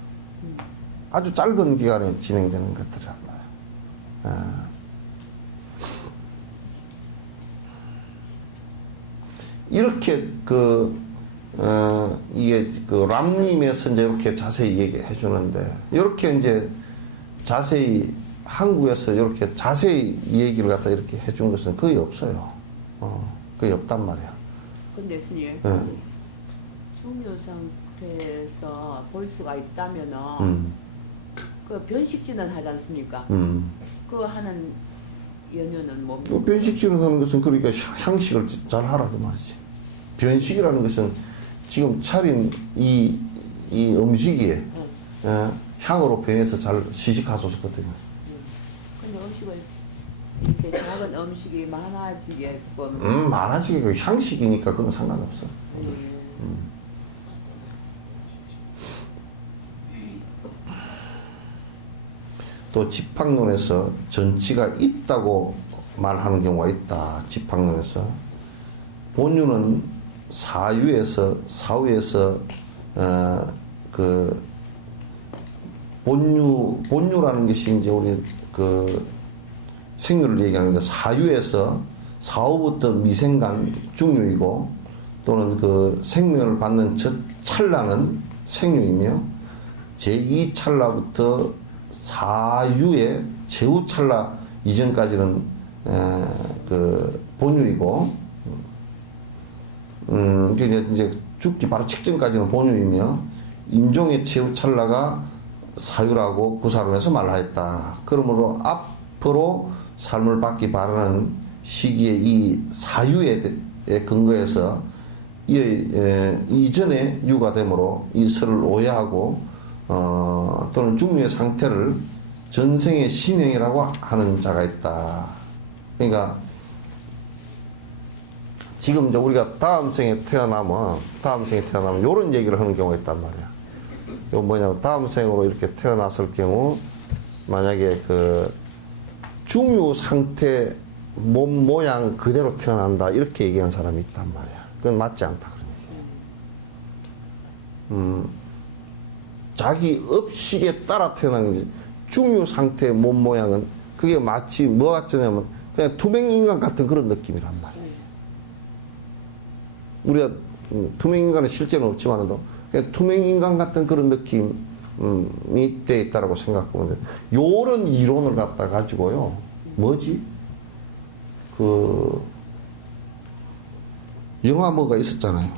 아주 짧은 기간에 진행되는 것들이란 말이야. 이렇게 이게 람님에서 이제 이렇게 자세히 얘기해 주는데, 이렇게 이제 자세히 한국에서 이렇게 자세히 얘기를 갖다 이렇게 해준 것은 거의 없어요. 거의 없단 말이야. 근데 스님, 중요 상태에서 볼 수가 있다면은 그 변식진은 하지 않습니까? 그거 하는 연유는 뭡니까? 변식질을 하는 것은 그러니까 향식을 잘 하라 그 말이지. 변식이라는 것은 지금 차린 이 음식이 향으로 변해서 잘 시식하소서거든요. 근데 음식을 이렇게 작은 음식이 많아지게끔 많아지게 그 향식이니까 그건 상관없어. 또 집학론에서 전치가 있다고 말하는 경우가 있다. 집학론에서 본유는 사유에서 그 본유라는 것이 이제 우리 그 생유를 얘기하는데 사유에서 사후부터 미생간 중유이고 또는 그 생명을 받는 첫 찰나는 생유이며 제2찰나부터 사유의 제후찰나 이전까지는 그 본유이고 이제 죽기 바로 직전까지는 본유이며 임종의 제후찰나가 사유라고 구사론에서 말하였다. 그러므로 앞으로 삶을 받기 바라는 시기에 이 사유에 근거해서 이전에 유가 되므로 이 설을 오해하고 또는 중류의 상태를 전생의 신행이라고 하는 자가 있다. 그러니까 지금 이제 우리가 다음 생에 태어나면 이런 얘기를 하는 경우가 있단 말이야. 이거 뭐냐면 다음 생으로 이렇게 태어났을 경우 만약에 그 중유 상태 몸 모양 그대로 태어난다 이렇게 얘기하는 사람이 있단 말이야. 그건 맞지 않다 그런 얘기야. 자기 업식에 따라 태어난 거지. 중유 상태의 몸 모양은 그게 마치 뭐 같냐면 그냥 투명인간 같은 그런 느낌이란 말이야. 우리가 투명인간은 실제는 없지만도 그냥 투명인간 같은 그런 느낌이 돼 있다라고 생각하면 돼. 요런 이론을 갖다 가지고요. 뭐지? 그 영화 뭐가 있었잖아요.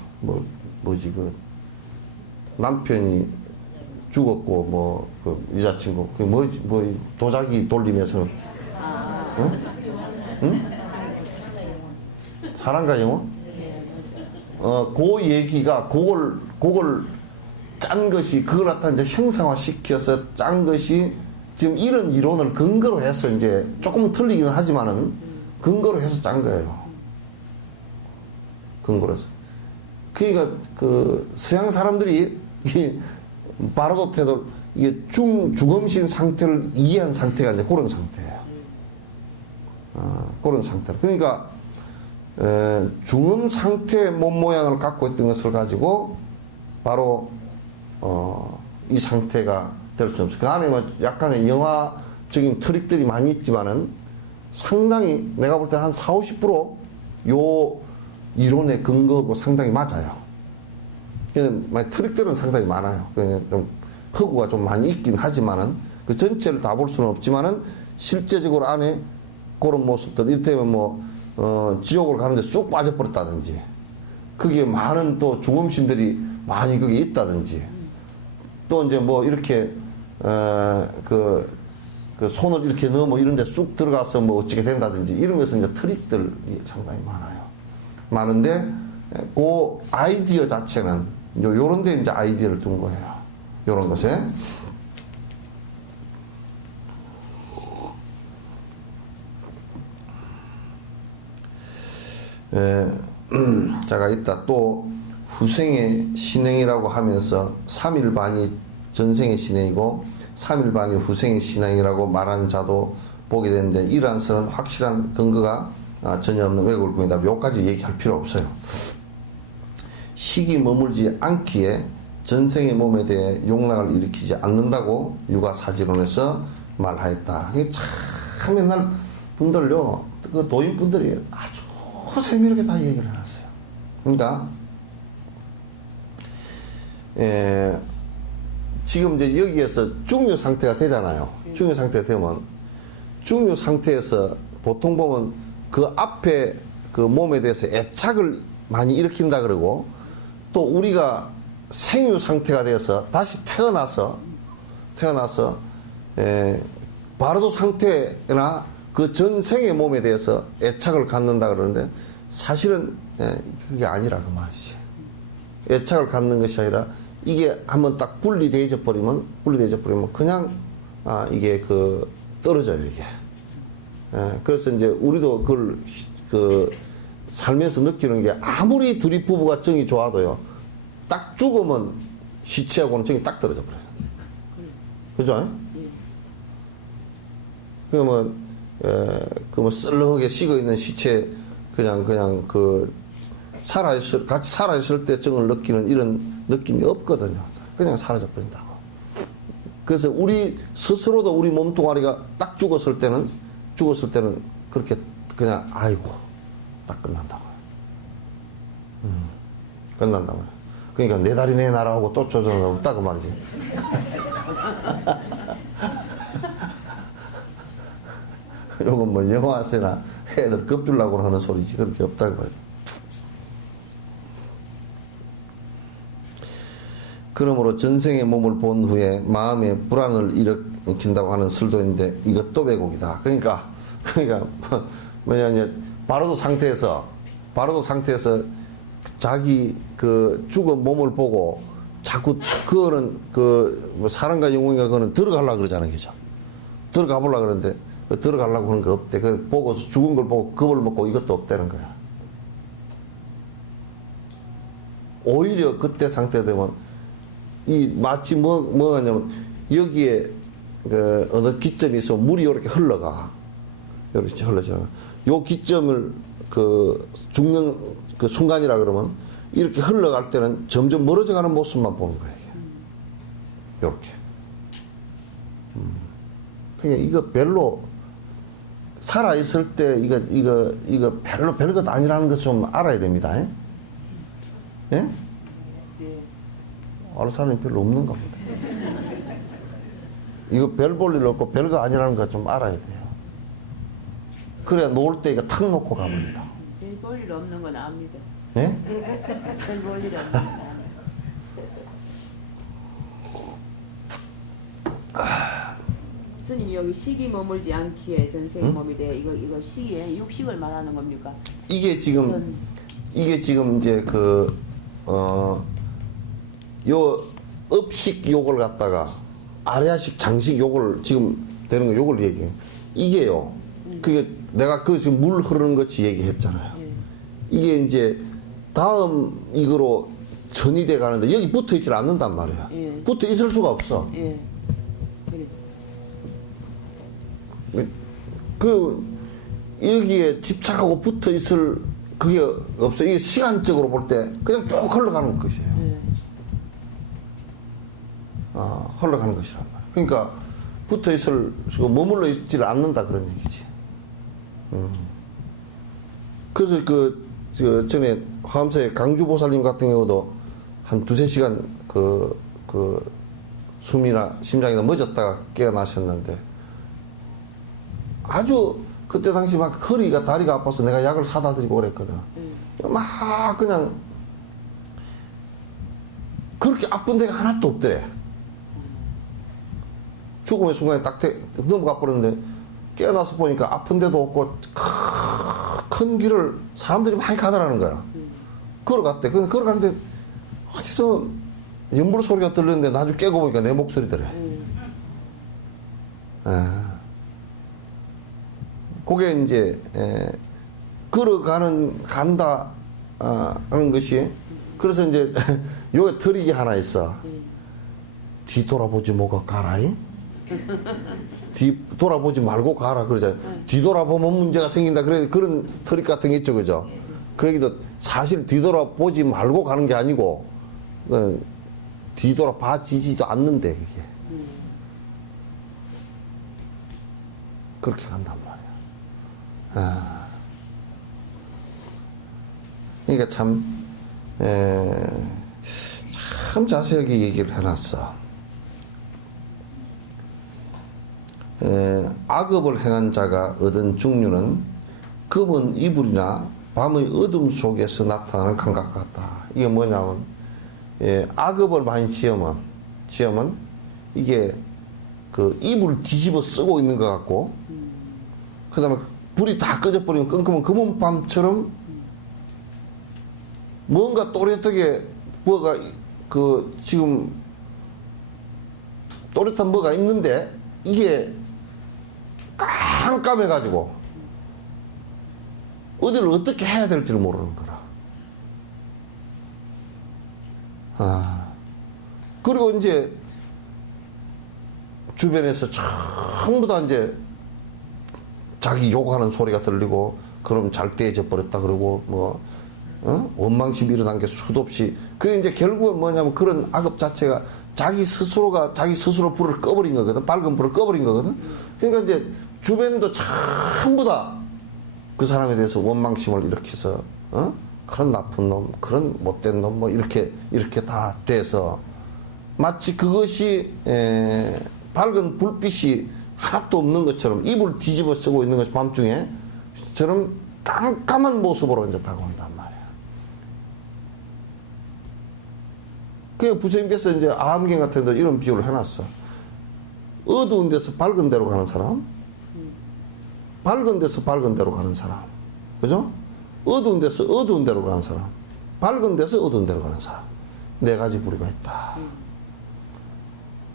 뭐지 그 남편이 죽었고 그 여자친구 그 뭐 도자기 돌리면서 응? 사랑과 영혼? 그 얘기가 그걸 짠 것이 그걸 갖다 이제 형상화 시켜서 짠 것이 지금 이런 이론을 근거로 해서 이제 조금 틀리기는 하지만은 근거로 해서 짠 거예요. 근거로 해서. 그러니까 그 서양 사람들이 이 바로도 태도 이게 중음신 상태를 이해한 상태가 이제 그런 상태예요. 그런 상태. 그러니까 중음 상태의 몸 모양을 갖고 있던 것을 가지고 바로 이 상태가 될 수 없어요. 그 안에 뭐 약간의 영화적인 트릭들이 많이 있지만은 상당히 내가 볼 때 한 40~50% 이론의 근거고 상당히 맞아요. 트릭들은 상당히 많아요. 그냥 좀 허구가 좀 많이 있긴 하지만은 그 전체를 다 볼 수는 없지만은 실제적으로 안에 그런 모습들 이를테면 지옥으로 가는데 쑥 빠져버렸다든지 그게 많은 또 중음신들이 많이 그게 있다든지 또 이제 뭐 이렇게 그 손을 이렇게 넣어 뭐 이런 데 쑥 들어가서 뭐 어떻게 된다든지 이런 것은 이제 트릭들이 상당히 많아요. 많은데 그 아이디어 자체는 요런 데 이제 아이디어를 둔 거예요. 요런 것에. 자가 있다. 또 후생의 신행이라고 하면서 3일반이 전생의 신행이고 3일반이 후생의 신행이라고 말하는 자도 보게 되는데 이러한 설은 확실한 근거가 전혀 없는 왜곡을 보인다. 요까지 얘기할 필요 없어요. 식이 머물지 않기에 전생의 몸에 대해 용락을 일으키지 않는다고 육아사지론에서 말하였다. 이게 참 옛날 분들요, 그 도인분들이 아주 세밀하게 다 얘기를 해놨어요. 그러니까 지금 이제 여기에서 중요 상태가 되잖아요. 중요 상태가 되면 중요 상태에서 보통 보면 그 앞에 그 몸에 대해서 애착을 많이 일으킨다 그러고 또 우리가 생유 상태가 돼서 다시 태어나서 바로도 상태나 그 전생의 몸에 대해서 애착을 갖는다 그러는데 사실은 그게 아니라 그 말이지. 애착을 갖는 것이 아니라 이게 한번 딱 분리되어져 버리면 그냥 이게 그 떨어져요 이게. 그래서 이제 우리도 그걸 그 살면서 느끼는 게 아무리 둘이 부부가 정이 좋아도요 딱 죽으면 시체하고는 정이 딱 떨어져 버려요. 그죠? 그러면 그 뭐 썰렁하게 식어 있는 시체 그냥 그 같이 살아있을 때 정을 느끼는 이런 느낌이 없거든요. 그냥 사라져 버린다고. 그래서 우리 스스로도 우리 몸뚱아리가 딱 죽었을 때는 그렇게 그냥 아이고 딱 끝난다고. 끝난다고. 그러니까 내 다리 내 나라하고 또 조절하고 없다고 말이지. 요건 뭐 영화세나 애들 겁주려고 하는 소리지 그렇게 없다고 말이지. 그러므로 전생의 몸을 본 후에 마음에 불안을 일으킨다고 하는 설도인데 이것도 왜곡이다. 그러니까 뭐냐 이제 바로도 상태에서 자기 그 죽은 몸을 보고 자꾸 그거는 그 뭐 사람과 영웅인가 그거는 들어가려고 그러잖아요, 그죠? 들어가 보려고 그러는데 들어가려고 하는 거 없대. 그 보고 죽은 걸 보고 겁을 먹고 이것도 없다는 거야. 오히려 그때 상태 되면 이 마치 뭐가 하냐면 여기에 그 어느 기점이 있어 물이 이렇게 흘러가. 이렇게 흘러져. 요 기점을 그 죽는 그 순간이라 그러면 이렇게 흘러갈 때는 점점 멀어져 가는 모습만 보는 거예요. 이렇게. 그러니까 이거 별로 살아 있을 때 이거 별로 별것 아니라는 것을 좀 알아야 됩니다. 예? 예? 알 사람이 별로 없는가 보다. 이거 별 볼 일 없고 별거 아니라는 거 좀 알아야 돼요. 그래야 놓을 때 이거 탁 놓고 가버린다. 별 볼 일 없는 건 압니다. 예? 별 볼 일 없는 건 압니다. 스님 여기 식이 머물지 않기에 전생의 몸이 돼 이거 식이에 육식을 말하는 겁니까? 이게 지금 이제 요 업식 요걸 갖다가 아래아식 장식 요걸 지금 되는 거 요걸 얘기해. 이게요. 그게 내가 그 지금 물 흐르는 것이 얘기했잖아요. 이게 이제 다음 이거로 전이돼 가는데 여기 붙어 있질 않는단 말이야. 붙어 있을 수가 없어. 그 여기에 집착하고 붙어 있을 그게 없어. 이게 시간적으로 볼 때 그냥 쭉 흘러가는 것이에요. 흘러가는 것이란 말이야. 그러니까 붙어 있을 수가 머물러 있지를 않는다 그런 얘기지. 그래서 그 전에 화엄사의 강주보살님 같은 경우도 한 2-3시간 그 숨이나 심장이나 멎었다가 깨어나셨는데 아주 그때 당시 막 허리가 다리가 아파서 내가 약을 사다 드리고 그랬거든. 막 그냥 그렇게 아픈 데가 하나도 없더래. 죽음의 순간에 딱 넘어가 버렸는데 깨어나서 보니까 아픈 데도 없고 큰 길을 사람들이 많이 가더라는 거야. 걸어갔대. 걸어가는데 어디서 연불 소리가 들리는데 나중에 깨고 보니까 내 목소리더래. 그게 이제 간다 하는 것이 그래서 이제 요게 트릭이 하나 있어. 뒤돌아보지 뭐가 가라이? 뒤돌아보지 말고 가라 그러잖아. 뒤돌아보면 문제가 생긴다. 그런 트릭 같은 게 있죠, 그죠? 그 얘기도 사실 뒤돌아보지 말고 가는 게 아니고 뒤돌아봐지지도 않는데 그게 그렇게 간단 말이야. 그러니까 참 자세하게 얘기를 해놨어. 악업을 행한 자가 얻은 중류는 검은 이불이나 밤의 어둠 속에서 나타나는 감각 같다. 이게 뭐냐면 악업을 많이 지으면 이게 그 이불 뒤집어 쓰고 있는 것 같고, 그 다음에 불이 다 꺼져버리면 끔끔한 검은 밤처럼 뭔가 또렷하게 뭐가 그 지금 또렷한 뭐가 있는데 이게 깜깜해가지고 어디를 어떻게 해야 될지를 모르는 거라. 그리고 이제 주변에서 전부 다 이제 자기 욕하는 소리가 들리고, 그럼 잘 떼져 버렸다 그러고, 원망심이 일어난 게 수도 없이. 그게 이제 결국은 뭐냐면 그런 악업 자체가 자기 스스로 불을 꺼버린 거거든. 밝은 불을 꺼버린 거거든. 그러니까 이제 주변도 전부 다 그 사람에 대해서 원망심을 일으켜서, 그런 나쁜 놈, 그런 못된 놈, 뭐 이렇게 다 돼서 마치 그것이 밝은 불빛이 하나도 없는 것처럼 이불 뒤집어 쓰고 있는 것이 밤중에 저런 깜깜한 모습으로 이제 다가온단 말이야. 그 부처님께서 이제 아함경 같은 데 이런 비유를 해놨어. 어두운 데서 밝은 데로 가는 사람, 밝은 데서 밝은 데로 가는 사람, 그죠? 어두운 데서 어두운 데로 가는 사람, 밝은 데서 어두운 데로 가는 사람. 네 가지 부류가 있다.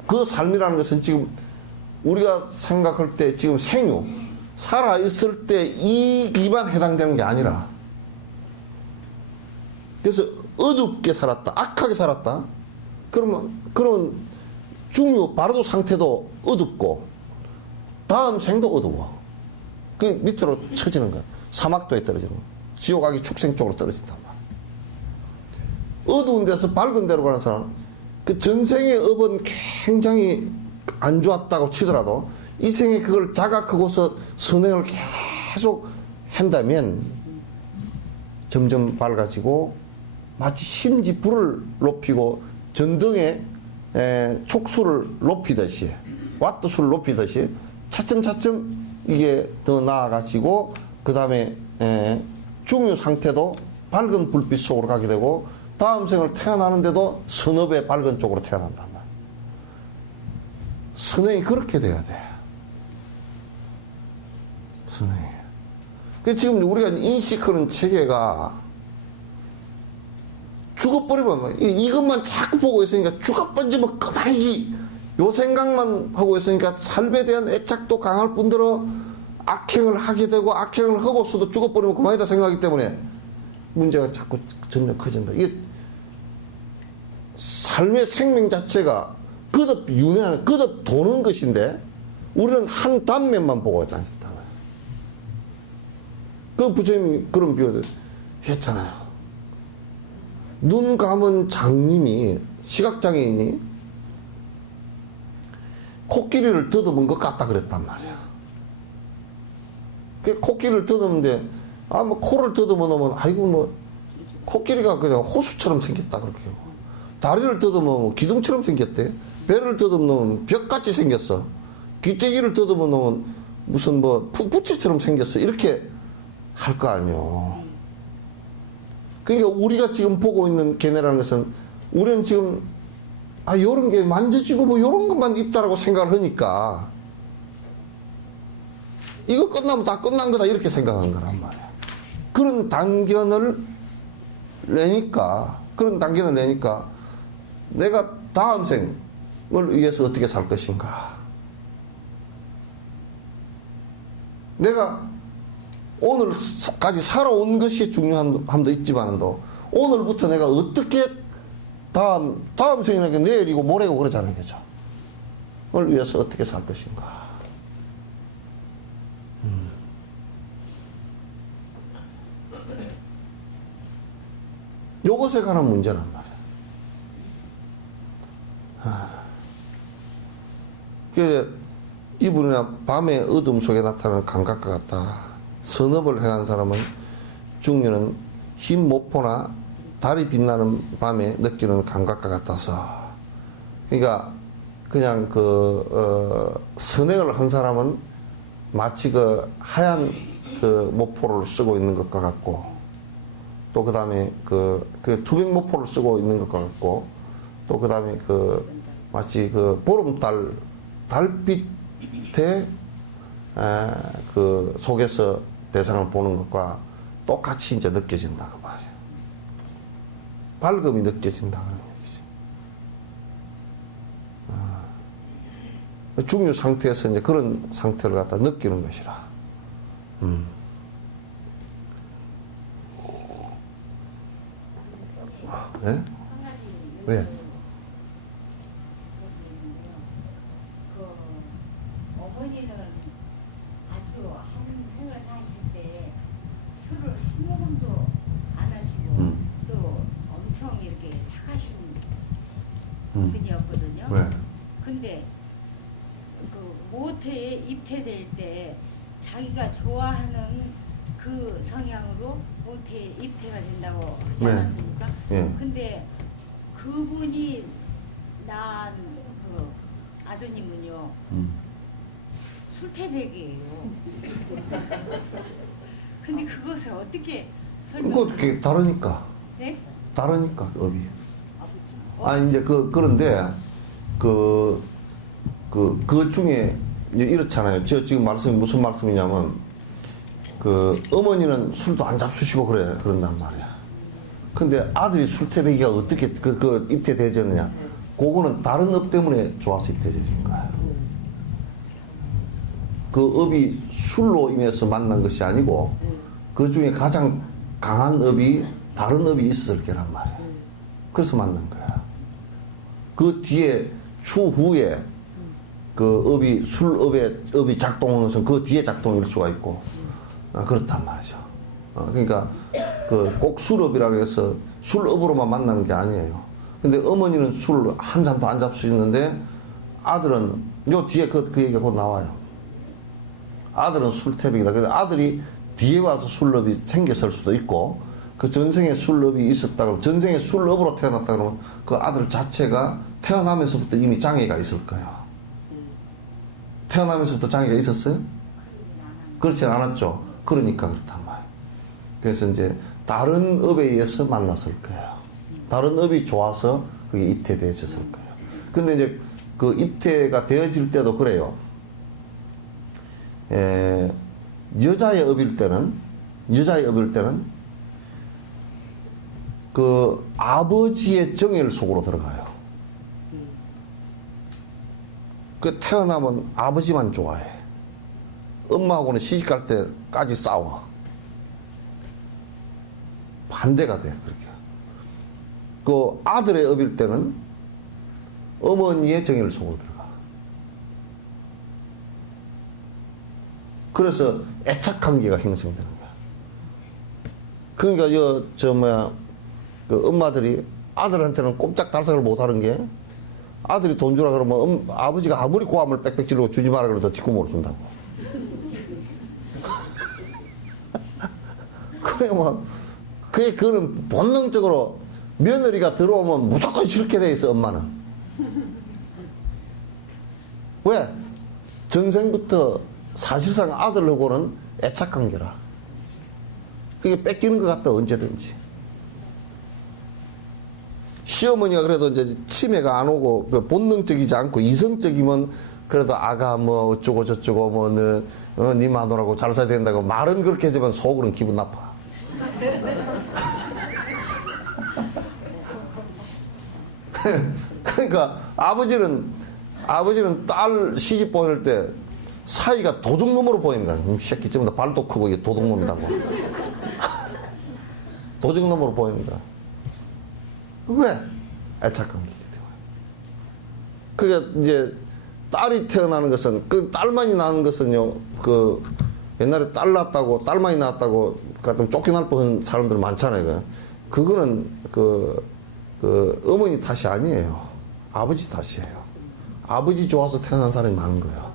그 삶이라는 것은 지금 우리가 생각할 때 지금 생유, 살아있을 때 이기만 해당되는 게 아니라, 그래서 어둡게 살았다, 악하게 살았다. 그러면 중유, 바로도 상태도 어둡고, 다음 생도 어두워. 그 밑으로 처지는 거야. 사막도에 떨어지는 거야. 지옥악이 축생 쪽으로 떨어진단 말이야. 어두운 데서 밝은 데로 가는 사람, 그 전생의 업은 굉장히 안 좋았다고 치더라도 이 생에 그걸 자각하고서 선행을 계속 한다면 점점 밝아지고, 마치 심지 불을 높이고 전등의 촉수를 높이듯이, 와트수를 높이듯이 차츰차츰 이게 더 나아가지고, 그 다음에 중유 상태도 밝은 불빛 속으로 가게 되고, 다음 생을 태어나는데도 선업의 밝은 쪽으로 태어난단 말이야. 선행이 그렇게 돼야 돼. 선행이. 그 지금 우리가 인식하는 체계가 죽어버리면 이것만 자꾸 보고 있으니까 죽어버리면 그만이지. 요 생각만 하고 있으니까 삶에 대한 애착도 강할 뿐더러 악행을 하게 되고, 악행을 하고서도 죽어버리면 그만이다 생각하기 때문에 문제가 자꾸 점점 커진다. 이게 삶의 생명 자체가 거듭 윤회하는, 거듭 도는 것인데 우리는 한 단면만 보고 있다는 거예요. 그 부처님이 그런 비유를 했잖아요. 눈 감은 장님이, 시각장애인이 코끼리를 더듬은 것 같다 그랬단 말이야. 그 코끼리를 더듬는데, 뭐 코를 더듬어 놓으면 아이고 뭐 코끼리가 그냥 호수처럼 생겼다 그렇게 하고, 다리를 더듬으면 기둥처럼 생겼대. 배를 더듬어 놓으면 벽같이 생겼어. 귀때기를 더듬어 놓으면 무슨 뭐 부채처럼 생겼어. 이렇게 할 거 아니요. 그러니까 우리가 지금 보고 있는 걔네라는 것은, 우리는 지금 요런 게 만져지고 뭐 요런 것만 있다라고 생각을 하니까 이거 끝나면 다 끝난 거다 이렇게 생각한 거란 말이야. 그런 단견을 내니까 내가 다음 생을 위해서 어떻게 살 것인가, 내가 오늘까지 살아온 것이 중요한 함도 있지만도 오늘부터 내가 어떻게 다음 생에는 내일이고 모레고 그러자는 거죠. 을 위해서 어떻게 살 것인가. 요것에 관한 문제란 말이야. 그래서 이분이나 밤의 어둠 속에 나타나는 감각과 같다. 선업을 행한 사람은 중류는 흰 모포나 달이 빛나는 밤에 느끼는 감각과 같아서, 그러니까 그냥 선행을 한 사람은 마치 그 하얀 그 모포를 쓰고 있는 것과 같고, 또 그 다음에 그 투명 모포를 쓰고 있는 것과 같고, 또 그 다음에 마치 그 보름달, 달빛에 그 속에서 대상을 보는 것과 똑같이 이제 느껴진다 그 말이에요. 밝음이 느껴진다 그런 얘기죠. 중유 상태에서 이제 그런 상태를 갖다 느끼는 것이라. 네? 왜? 어머니는 아주 한 생을 사실 때 술을 한 모금도 안 하시고 또 엄청 이렇게 착하신 분이었거든요. 왜? 근데 그 모태에 입퇴될 때 자기가 좋아하는 그 성향으로 모태에 입퇴가 된다고 하지 네. 않았습니까? 예. 근데 그분이 낳은 그 아드님은요 술태백이에요. 근데 그것을 어떻게 그거 어떻게 다르니까. 네? 다르니까 업이. 아니 이제 그런데 그 중에 이제 이렇잖아요. 저 지금 말씀이 무슨 말씀이냐면 그 어머니는 술도 안 잡수시고 그런단 말이야. 근데 아들이 술태배기가 어떻게 그 입퇴되졌느냐? 그거는 다른 업 때문에 좋아서 입퇴되진 거야. 그 업이 술로 인해서 만난 것이 아니고 그 중에 가장 강한 업이 다른 업이 있었을 거란 말이야. 그래서 만난 거야. 그 뒤에 추후에 그 업이 술업의 업이 작동하는 것은 그 뒤에 작동일 수가 있고 그렇단 말이죠. 그러니까 꼭 술업이라고 해서 술업으로만 만나는 게 아니에요. 근데 어머니는 술 한 잔도 안 잡수시는데 아들은 요 뒤에 그 얘기가 곧 나와요. 아들은 술태백이다. 근데 아들이 뒤에 와서 술업이 생겼을 수도 있고 그 전생에 술업이 있었다 그러면 전생에 술업으로 태어났다 그러면 그 아들 자체가 태어나면서부터 이미 장애가 있을 거예요. 태어나면서부터 장애가 있었어요? 그렇지 않았죠. 그러니까 그렇단 말이에요. 그래서 이제 다른 업에 의해서 만났을 거예요. 다른 업이 좋아서 그게 입퇴되어졌을 거예요. 근데 이제 그 입퇴가 되어질 때도 그래요. 여자의 업일 때는 그 아버지의 정열 속으로 들어가요. 그 태어나면 아버지만 좋아해. 엄마하고는 시집갈 때까지 싸워. 반대가 돼, 그렇게. 그 아들의 업일 때는 어머니의 정열 속으로 들어가. 그래서 애착 관계가 형성되는 거야. 그러니까 그 엄마들이 아들한테는 꼼짝달싹을 못 하는 게 아들이 돈 주라 그러면 아버지가 아무리 고함을 빽빽 지르고 주지 마라 그래도 뒷구멍으로 준다고. 그거는 본능적으로 며느리가 들어오면 무조건 싫게 돼 있어, 엄마는. 왜? 전생부터 사실상 아들하고는 애착 관계라. 그게 뺏기는 것 같다, 언제든지. 시어머니가 그래도 이제 치매가 안 오고 그 본능적이지 않고 이성적이면 그래도 아가 뭐 어쩌고 저쩌고 뭐 네 마누라고 잘 살아야 된다고 말은 그렇게 하지만 속으로는 기분 나빠. 그러니까 아버지는 딸 시집 보낼 때 사이가 도둑놈으로 보이는 거야. 이 새끼 전부 다 발도 크고 이게 도둑놈이라고. 도둑놈으로 보이는 거야. 왜? 애착관계이기 때문에. 그러니까 이제 딸이 태어나는 것은 그 딸만이 낳는 것은요. 그 옛날에 딸만이 낳았다고 가끔 쫓겨날 뻔한 사람들 많잖아요. 그거는 그 어머니 탓이 아니에요. 아버지 탓이에요. 아버지 좋아서 태어난 사람이 많은 거예요.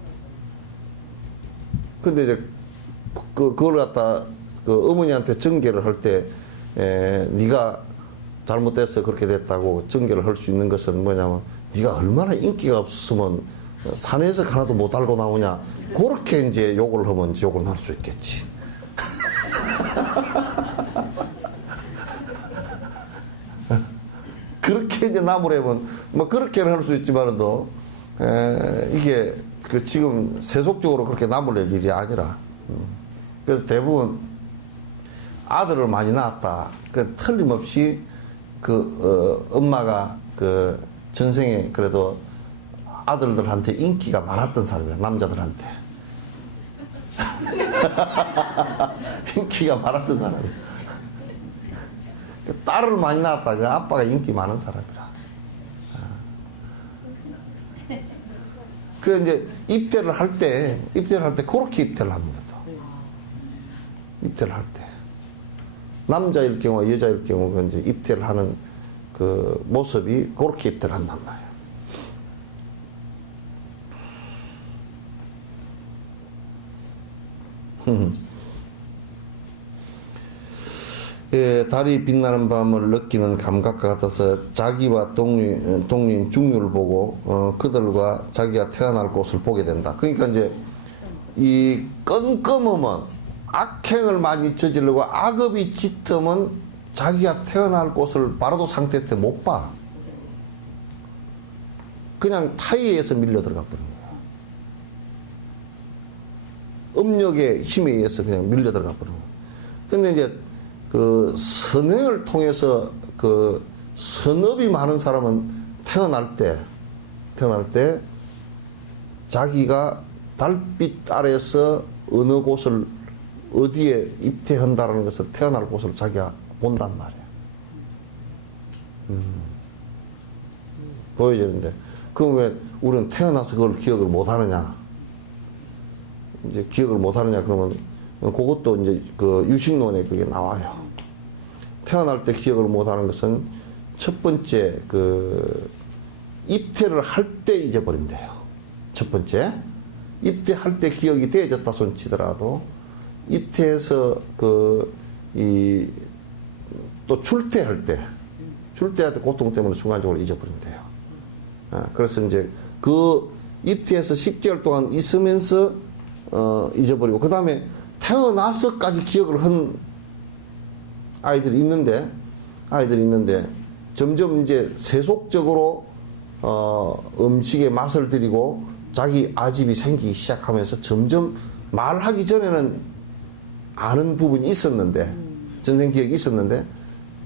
근데 이제 그걸 갖다 그 어머니한테 전개를 할 때 네가 잘못돼서 그렇게 됐다고 전개를 할 수 있는 것은 뭐냐면 네가 얼마나 인기가 없으면 산에서 하나도 못 알고 나오냐. 그렇게 이제 욕을 하면 이제 욕을 할 수 있겠지. 그렇게 이제 나무래면 뭐 그렇게는 할 수 있지만도 이게 그 지금 세속적으로 그렇게 나무랄 일이 아니라 그래서 대부분 아들을 많이 낳았다. 그 틀림없이 그 엄마가 그 전생에 그래도 아들들한테 인기가 많았던 사람이야. 남자들한테 인기가 많았던 사람이야. 딸을 많이 낳았다. 그 아빠가 인기 많은 사람이라. 그 이제 입대를 할 때 그렇게 입대를 합니다. 또. 입대를 할 때. 남자일 경우, 여자일 경우, 이제 입대를 하는 그 모습이 그렇게 입대를 한단 말이에요. 예, 달이 빛나는 밤을 느끼는 감각과 같아서 자기와 동료인 중류를 보고 그들과 자기가 태어날 곳을 보게 된다. 그러니까 이제 이 껌껌하면 악행을 많이 저지르고 악업이 짙으면 자기가 태어날 곳을 바로도 상태 때 못 봐. 그냥 타이에서 밀려 들어가 버린 거야. 음력의 힘에 의해서 그냥 밀려 들어가 버린 거야. 근데 이제 그 선행을 통해서 그 선업이 많은 사람은 태어날 때 자기가 달빛 아래서 어느 곳을 어디에 입퇴한다라는 것을 태어날 곳을 자기가 본단 말이야. 보여지는데 그럼 왜 우리는 태어나서 그걸 기억을 못 하느냐? 이제 기억을 못 하느냐 그러면 그것도 이제 그 유식론에 그게 나와요. 태어날 때 기억을 못 하는 것은 첫 번째 그 입퇴를 할 때 잊어버린대요. 첫 번째 입퇴할 때 기억이 되어졌다 손 치더라도 입퇴해서 그 이 또 출퇴할 때 고통 때문에 순간적으로 잊어버린대요. 그래서 이제 그 입퇴해서 10개월 동안 있으면서 잊어버리고 그 다음에 태어나서까지 기억을 한 아이들이 있는데 점점 이제 세속적으로 음식의 맛을 들이고 자기 아집이 생기기 시작하면서 점점 말하기 전에는 아는 부분이 있었는데 전생 기억이 있었는데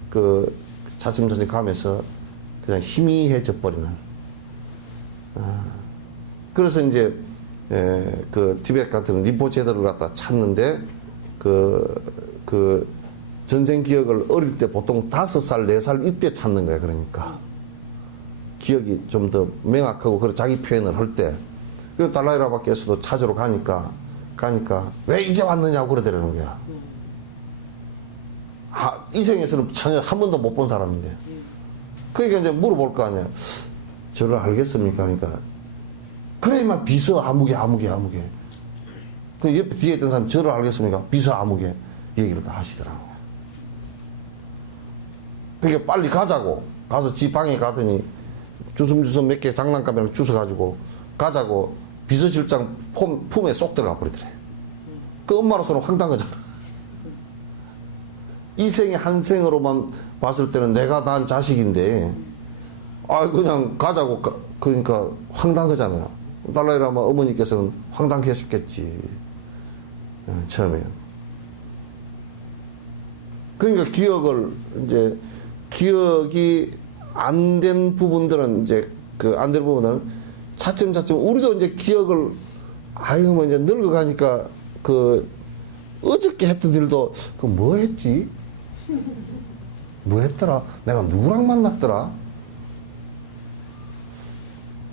그 차츰차츰 가면서 그냥 희미해져 버리는. 그래서 이제 그 티베트 같은 림포 제도를 갖다 찾는데 그 전생 기억을 어릴 때 보통 5살, 4살 이때 찾는 거야. 그러니까 기억이 좀 더 명확하고 그런 자기 표현을 할 때 그 달라이라마께서도 찾으러 가니까 왜 이제 왔느냐고 그러더라는 거야. 이 생에서는 전혀 한 번도 못 본 사람인데 그러니까 이제 물어볼 거 아니야. 저를 알겠습니까? 그러니까 그래 임마 비서 아무개 그 옆에 뒤에 있던 사람 저를 알겠습니까? 비서 아무개 얘기를 다 하시더라고. 그러니까 빨리 가자고 가서 지 방에 가더니 주섬주섬 몇 개 장난감이랑 주워가지고 가자고 비서실장 품에 쏙 들어가 버리더래. 그 엄마로서는 황당한 거잖아. 이 생에 한 생으로만 봤을 때는 내가 낳은 자식인데 그냥 가자고 그러니까 황당한 거잖아요. 달라이라마 어머니께서는 황당해 하셨겠지. 처음에. 그러니까 기억이 안 된 부분들은 이제 그 안 된 부분은 차츰차츰 우리도 이제 기억을 뭐 이제 늙어가니까 그 어저께 했던 일도 그 뭐 했지? 뭐 했더라? 내가 누구랑 만났더라?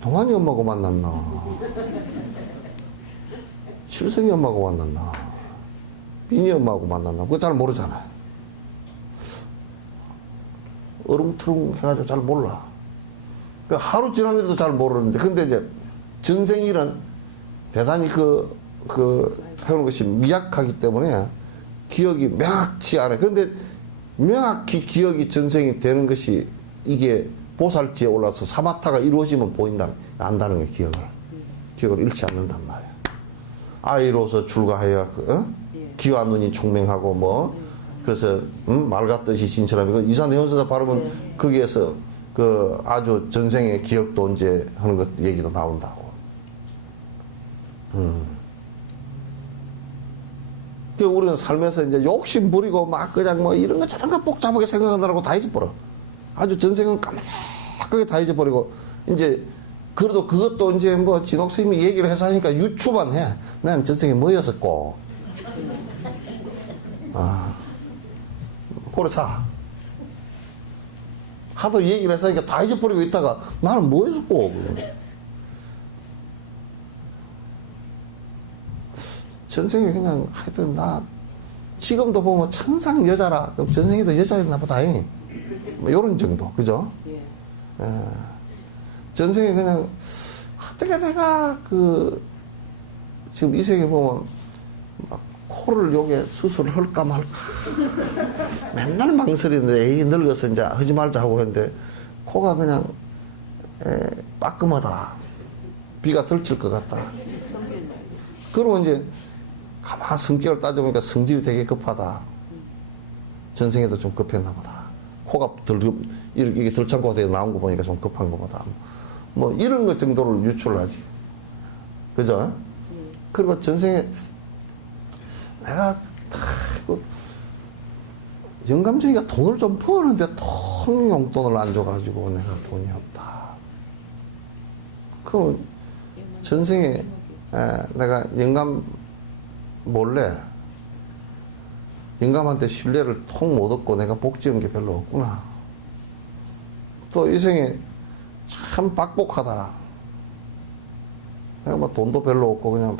동환이 엄마하고 만났나? 칠성이 엄마하고 만났나? 민희 엄마하고 만났나? 그거 잘 모르잖아요. 어릉투릉 해가지고 잘 몰라. 하루 지난 일도 잘 모르는데, 근데 이제 전생일은 대단히 해오는 것이 미약하기 때문에 기억이 명확치 않아요. 그런데 명확히 기억이 전생이 되는 것이 이게 보살지에 올라서 사마타가 이루어지면 안다는 거예요. 기억을 잃지 않는단 말이에요. 아이로서 출가하여 귀와 눈이 총명하고 뭐 그래서 말 같듯이 진철하고 이산해연서자 발음은 거기에서 그 아주 전생의 기억도 이제 하는 것 얘기도 나온다고. 그 우리는 살면서 이제 욕심 부리고 막 그냥 뭐 이런 거 저런 거 복잡하게 생각하느라고 다 잊어버려. 아주 전생은 까맣게 다 잊어버리고 이제 그래도 그것도 이제 뭐 진옥 스님이 얘기를 해서 하니까 유추만 해. 난 전생에 뭐였었고. 그래서 하도 얘기를 해서 하니까 다 잊어버리고 있다가 나는 뭐였었고. 전생에 그냥 하여튼 나 지금도 보면 천상 여자라 그럼 전생에도 여자였나 보다. 뭐 요런 정도. 그죠? 전생에 그냥 어떻게 내가 지금 이 생에 보면 막 코를 요게 수술을 할까 말까 맨날 망설이는데 에이 늙어서 이제 하지 말자 하고 했는데 코가 그냥 빠끔하다. 비가 덜칠 것 같다. 그러고 이제 가만 성격을 따져보니까 성질이 되게 급하다. 전생에도 좀 급했나 보다. 코가 이게 덜 참고 되게 나온 거 보니까 좀 급한 거 보다. 뭐 이런 것 정도를 유출을 하지. 그죠? 그리고 전생에 내가 영감쟁이가 돈을 좀 버는데 용돈을 안 줘가지고 내가 돈이 없다. 그럼 전생에 내가 영감 몰래 영감한테 신뢰를 통 못 얻고 내가 복 지은 게 별로 없구나. 또 이 생에 참 빡복하다. 내가 뭐 돈도 별로 없고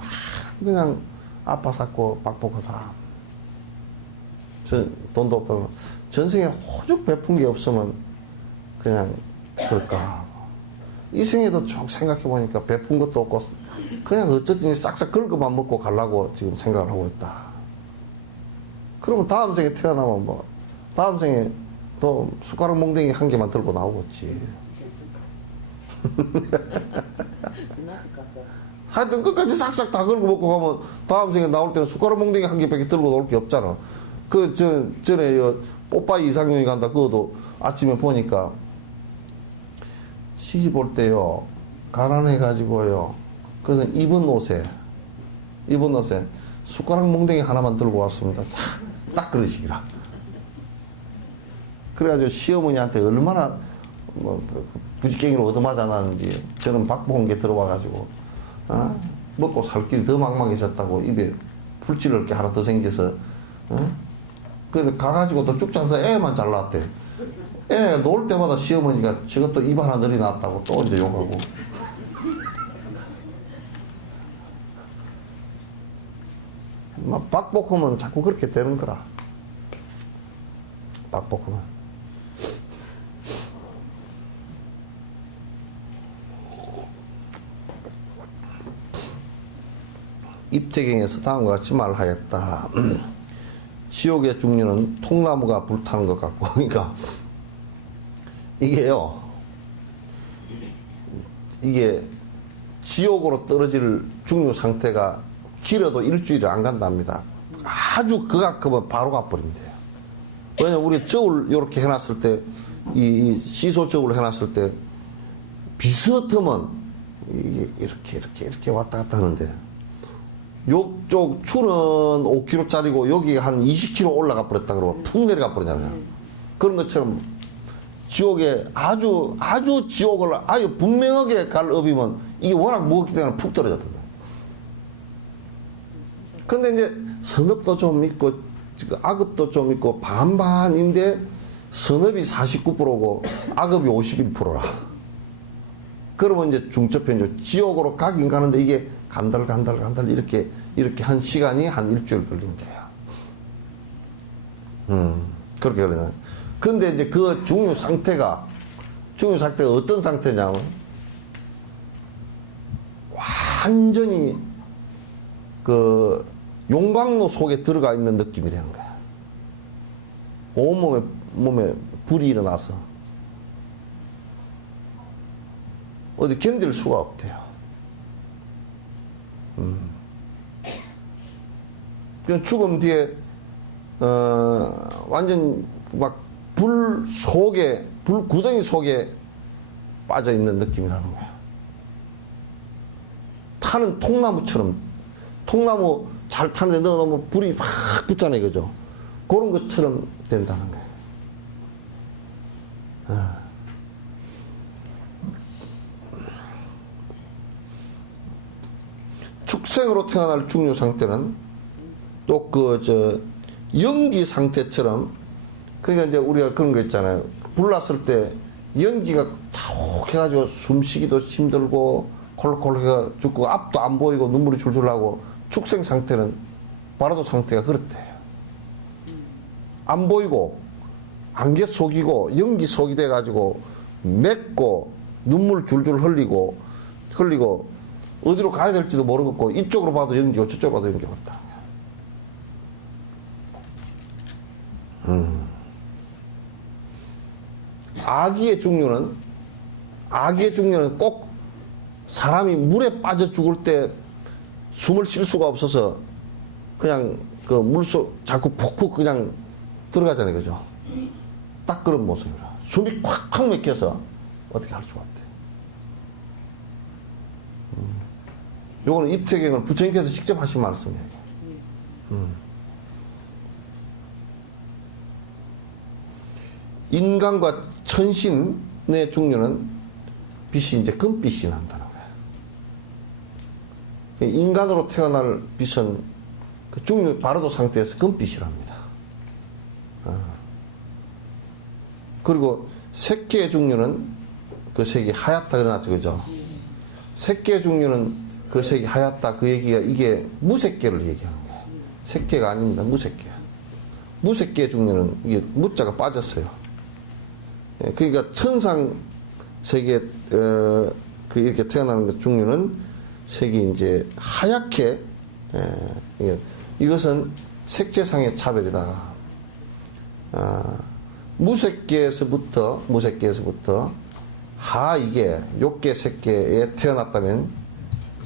그냥 아파 샀고 빡복하다. 돈도 없다고 전생에 호죽 베푼 게 없으면 그냥 그럴까. 이 생에도 쭉 생각해 보니까 베푼 것도 없고 그냥 어쨌든 싹싹 긁어만 먹고 가려고 지금 생각을 하고 있다. 그러면 다음 생에 태어나면 뭐 다음 생에 또 숟가락 몽댕이 한 개만 들고 나오겠지. 하여튼 끝까지 싹싹 다 긁어 먹고 가면 다음 생에 나올 때는 숟가락 몽댕이 한 개밖에 들고 나올 게 없잖아. 전에 뽀빠이 이상용이 간다. 그것도 아침에 보니까 시집 올 때요 가난해가지고요. 그래서 입은 옷에 숟가락 몽댕이 하나만 들고 왔습니다. 딱 그러시기라. 그래가지고 시어머니한테 얼마나 부지깽이로 얻어맞아놨는지 저는 박봉한 게 들어와가지고 먹고 살 길이 더 막막해졌다고 입에 풀칠을 게 하나 더 생겨서 근데 가가지고 또 쭉장사 애만 잘났대. 애 놀 때마다 시어머니가 저것도 입 하나 늘어났다고 또 이제 욕하고. 막 박복하면 자꾸 그렇게 되는 거라. 박복하면. 입태경에서 다음과 같이 말하였다. 지옥의 중류는 통나무가 불타는 것 같고, 그러니까 이게 지옥으로 떨어질 중류 상태가 길어도 일주일을 안 간답니다. 아주 극악하면 바로 가버린대요. 왜냐면 우리 저울 이렇게 해놨을 때, 이 시소 저울 해놨을 때 비슷하면 이게 이렇게 왔다 갔다 하는데 요쪽 추는 5km짜리고 여기 한 20km 올라가 버렸다 그러면 푹 내려가 버리잖아요. 그런 것처럼 지옥에 아주 지옥을 아주 분명하게 갈 업이면 이게 워낙 무겁기 때문에 푹 떨어져 버려요. 근데 이제 선업도 좀 있고 악업도 좀 있고 반반인데 선업이 49%고 악업이 51%라. 그러면 이제 중첩편이죠. 지옥으로 가긴 가는데 이게 간달 이렇게 한 시간이 한 일주일 걸린대요. 그렇게 걸리네. 근데 이제 그 중류 상태가 어떤 상태냐면 완전히 그 용광로 속에 들어가 있는 느낌이라는 거야. 온몸에 불이 일어나서 어디 견딜 수가 없대요. 그 죽음 뒤에 완전 막 불 속에, 불 구덩이 속에 빠져 있는 느낌이라는 거야. 타는 통나무처럼, 통나무 잘 타는데 넣어놓으면 불이 확 붙잖아요, 그죠? 그런 것처럼 된다는 거예요. 축생으로 태어날 중류 상태는 또 연기 상태처럼, 그러니까 이제 우리가 그런 거 있잖아요. 불났을 때 연기가 자욱해가지고 숨쉬기도 힘들고 콜록콜록해가 죽고 앞도 안 보이고 눈물이 줄줄 나고, 축생 상태는 바로도 상태가 그렇대요. 안 보이고 안개 속이고 연기 속이 돼가지고 맵고 눈물 줄줄 흘리고 어디로 가야 될지도 모르겠고, 이쪽으로 봐도 연기고 저쪽으로 봐도 연기고 있다. 아기의 중류는 꼭 사람이 물에 빠져 죽을 때 숨을 쉴 수가 없어서 그냥 그 물속 자꾸 푹푹 그냥 들어가잖아요, 그죠? 딱 그런 모습이라. 숨이 콱콱 막혀서 어떻게 할 수가 없대. 요거는 입퇴경을 부처님께서 직접 하신 말씀이에요. 인간과 천신의 중류는 빛이 이제 금빛이 난다는 거예요. 인간으로 태어날 빛은 그 중류 바로도 상태에서 금빛이랍니다. 그리고 색계의 중류는 그 색이 하얗다 그러났죠, 그죠? 색계의 중류는 그 색이 하얗다, 그 얘기가 이게 무색계를 얘기하는 거예요. 색계가 아닙니다, 무색계. 무색계의 중류는 이게 무자가 빠졌어요. 그러니까 천상 세계 이렇게 태어나는 것 중류는 색이 이제 하얗게, 이것은 색재상의 차별이다. 무색계에서부터 하이계, 욕계, 색계에 태어났다면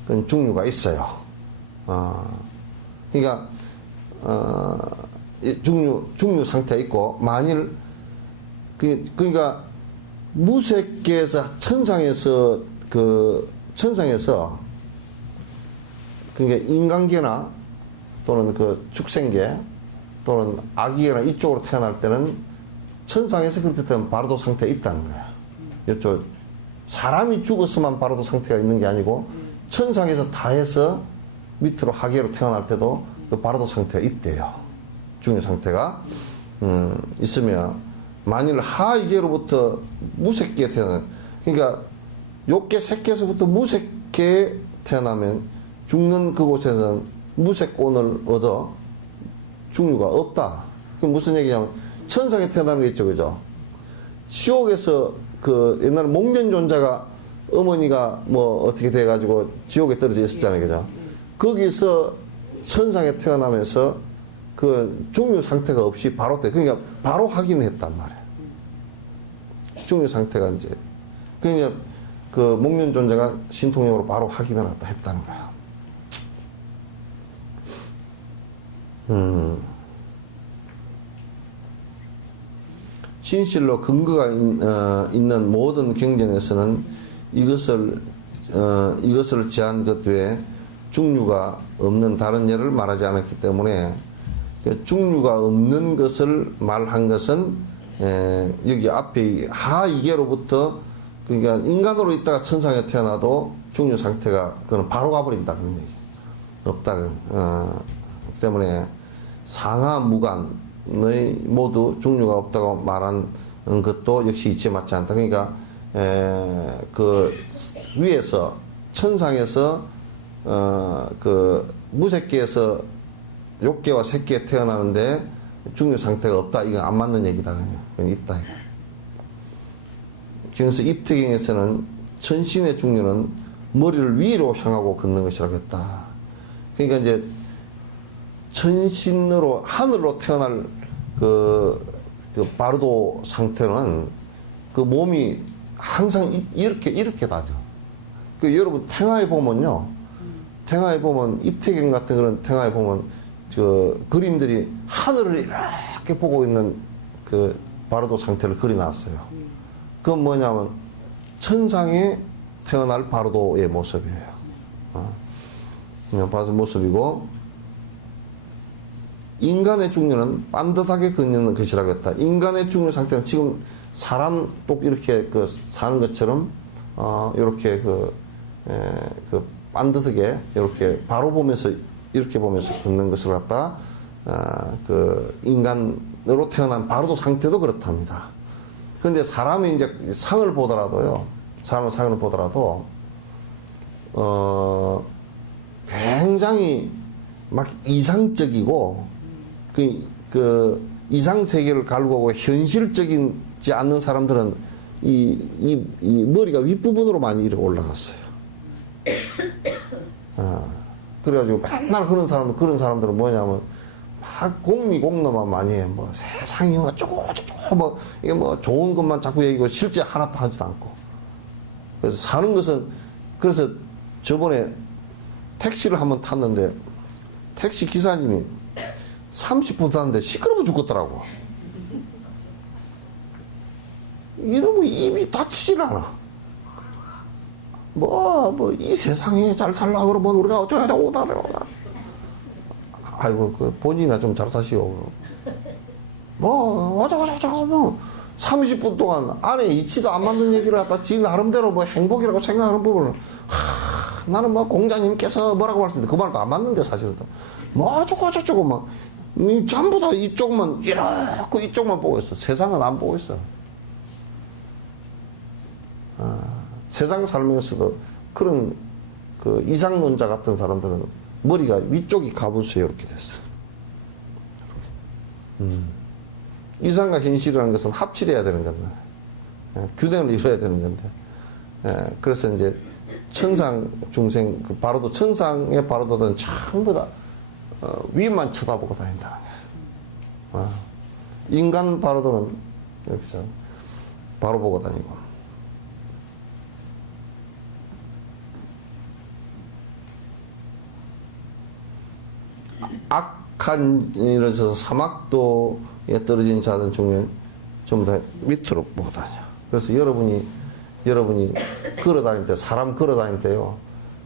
그런 중류가 있어요. 그러니까 중류 상태가 있고, 만일 그러니까 무색계에서 천상에서 그러니까 인간계나 또는 그 축생계 또는 아기계나 이쪽으로 태어날 때는 천상에서 그렇게 되면 바로도 상태가 있다는 거야. 이쪽 사람이 죽었으면 바로도 상태가 있는 게 아니고, 천상에서 다 해서 밑으로 하계로 태어날 때도 그 바로도 상태가 있대요. 중요 상태가 있으면, 만일 하이계로부터 무색계에 태어나면, 그러니까 욕계, 색계에서부터 무색계에 태어나면 죽는 그곳에는 무색온을 얻어 중류가 없다. 그게 무슨 얘기냐면, 천상에 태어나는 게 있죠, 그죠? 지옥에서 그 옛날에 목련존자가 어머니가 뭐 어떻게 돼가지고 지옥에 떨어져 있었잖아요, 그죠? 거기서 천상에 태어나면서 그 중류 상태가 없이 바로 그러니까 바로 확인했단 말이에요. 중류 상태가 이제, 그러니까 그 목련존자가 신통력으로 바로 확인을 했다는 거야. 진실로 근거가 있는 모든 경전에서는 이것을 제한 것 외에 중류가 없는 다른 예를 말하지 않았기 때문에, 중류가 없는 것을 말한 것은 여기 앞에 하이계로부터, 그러니까 인간으로 있다가 천상에 태어나도 중류 상태가 그건 바로 가버린다 그런 얘기 없다. 때문에 상하 무간의 모두 중류가 없다고 말한 것도 역시 이치에 맞지 않다. 그러니까 그 위에서 천상에서 그 무색계에서 욕계와 색계에 태어나는데 중류 상태가 없다. 이건 안 맞는 얘기다. 그냥 있다. 그래서 입퇴경에서는 천신의 중류는 머리를 위로 향하고 걷는 것이라고 했다. 그러니까 이제 천신으로 하늘로 태어날 그 그 바르도 상태는 그 몸이 항상 이렇게 다녀. 그 여러분 탱화에 보면요. 탱화에 보면 입태경 같은 그런 탱화에 보면 그 그림들이 하늘을 이렇게 보고 있는 그 바르도 상태를 그려놨어요. 그건 뭐냐면 천상에 태어날 바르도의 모습이에요. 그냥 바르도 모습이고 인간의 중년은 반듯하게 걷는 것이라고 했다. 인간의 중년 상태는 지금 사람 똑 이렇게 그 사는 것처럼 이렇게 그 반듯하게 이렇게 바로 보면서 이렇게 보면서 걷는 것을 갖다 그 인간으로 태어난 바로도 상태도 그렇답니다. 그런데 사람이 이제 상을 보더라도요, 사람의 상을 보더라도 굉장히 막 이상적이고 그 이상 세계를 갈구하고 현실적이지 않는 사람들은 이 머리가 윗부분으로 많이 이렇게 올라갔어요. 그래가지고 맨날 그런 사람들은 뭐냐면 막 공미공노만 많이 해. 뭐 세상이 뭐 쪼쪼쪼 뭐 이게 뭐 좋은 것만 자꾸 얘기하고 실제 하나도 하지도 않고. 그래서 사는 것은 그래서 저번에 택시를 한번 탔는데 택시 기사님이 30분 탔는데 시끄러워 죽겠더라고. 이러면 입이 닫히질 않아. 이 세상에 잘 살려고 그러면 우리가 어쩌다 오다. 아이고, 그 본인이나 좀 잘 사시오. 어쩌고, 30분 동안 안에 이치도 안 맞는 얘기를 하다 지 나름대로 뭐 행복이라고 생각하는 부분을, 나는 뭐 공자님께서 뭐라고 말씀드렸는데 그 말도 안 맞는데 사실은. 어쩌고, 막, 전부 다 이쪽만, 이렇게 이쪽만 보고 있어. 세상은 안 보고 있어. 세상 살면서도 그런 그 이상론자 같은 사람들은 머리가 위쪽이 가부수에 이렇게 됐어. 이상과 현실이라는 것은 합치돼야 되는 건데, 균형을 이루어야 되는 건데, 그래서 이제 천상 중생, 그 바로도 천상의 바로도들은 전부 다 위만 쳐다보고 다닌다는 거야. 인간 바로도는 이렇게 바로 보고 다니고. 악한 예를 들어서 사막도에 떨어진 자들 중에 전부 다 밑으로 보고 다녀. 그래서 여러분이 걸어 다닐 때, 사람 걸어 다닐 때요,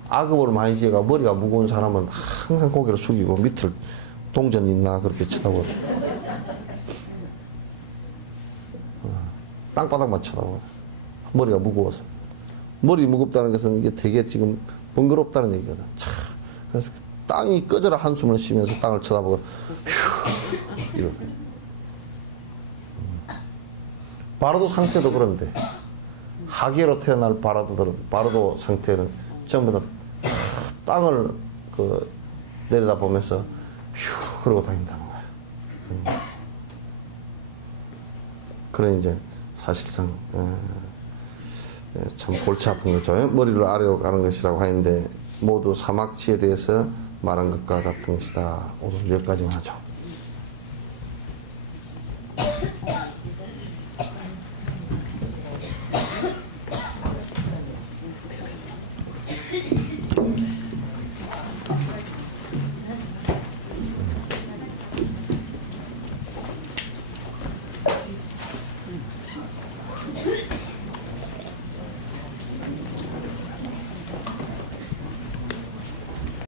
악업을 많이 지어가 머리가 무거운 사람은 항상 고개를 숙이고 밑을 동전 있나 그렇게 쳐다보고 땅바닥만 쳐다보고 머리가 무거워서. 머리 무겁다는 것은 이게 되게 지금 번거롭다는 얘기거든. 그래서 땅이 꺼져라 한숨을 쉬면서 땅을 쳐다보고 휴 이렇게. 바로도 상태도 그런데 하계로 태어날 바로도 상태는 전부 다 땅을 내려다 보면서 휴 그러고 다닌다는 거야. 그런 이제 사실상 참 골치 아픈 거죠. 머리를 아래로 가는 것이라고 하는데 모두 사막지에 대해서 말한 것과 같은 것이다. 오늘 여기까지만 하죠.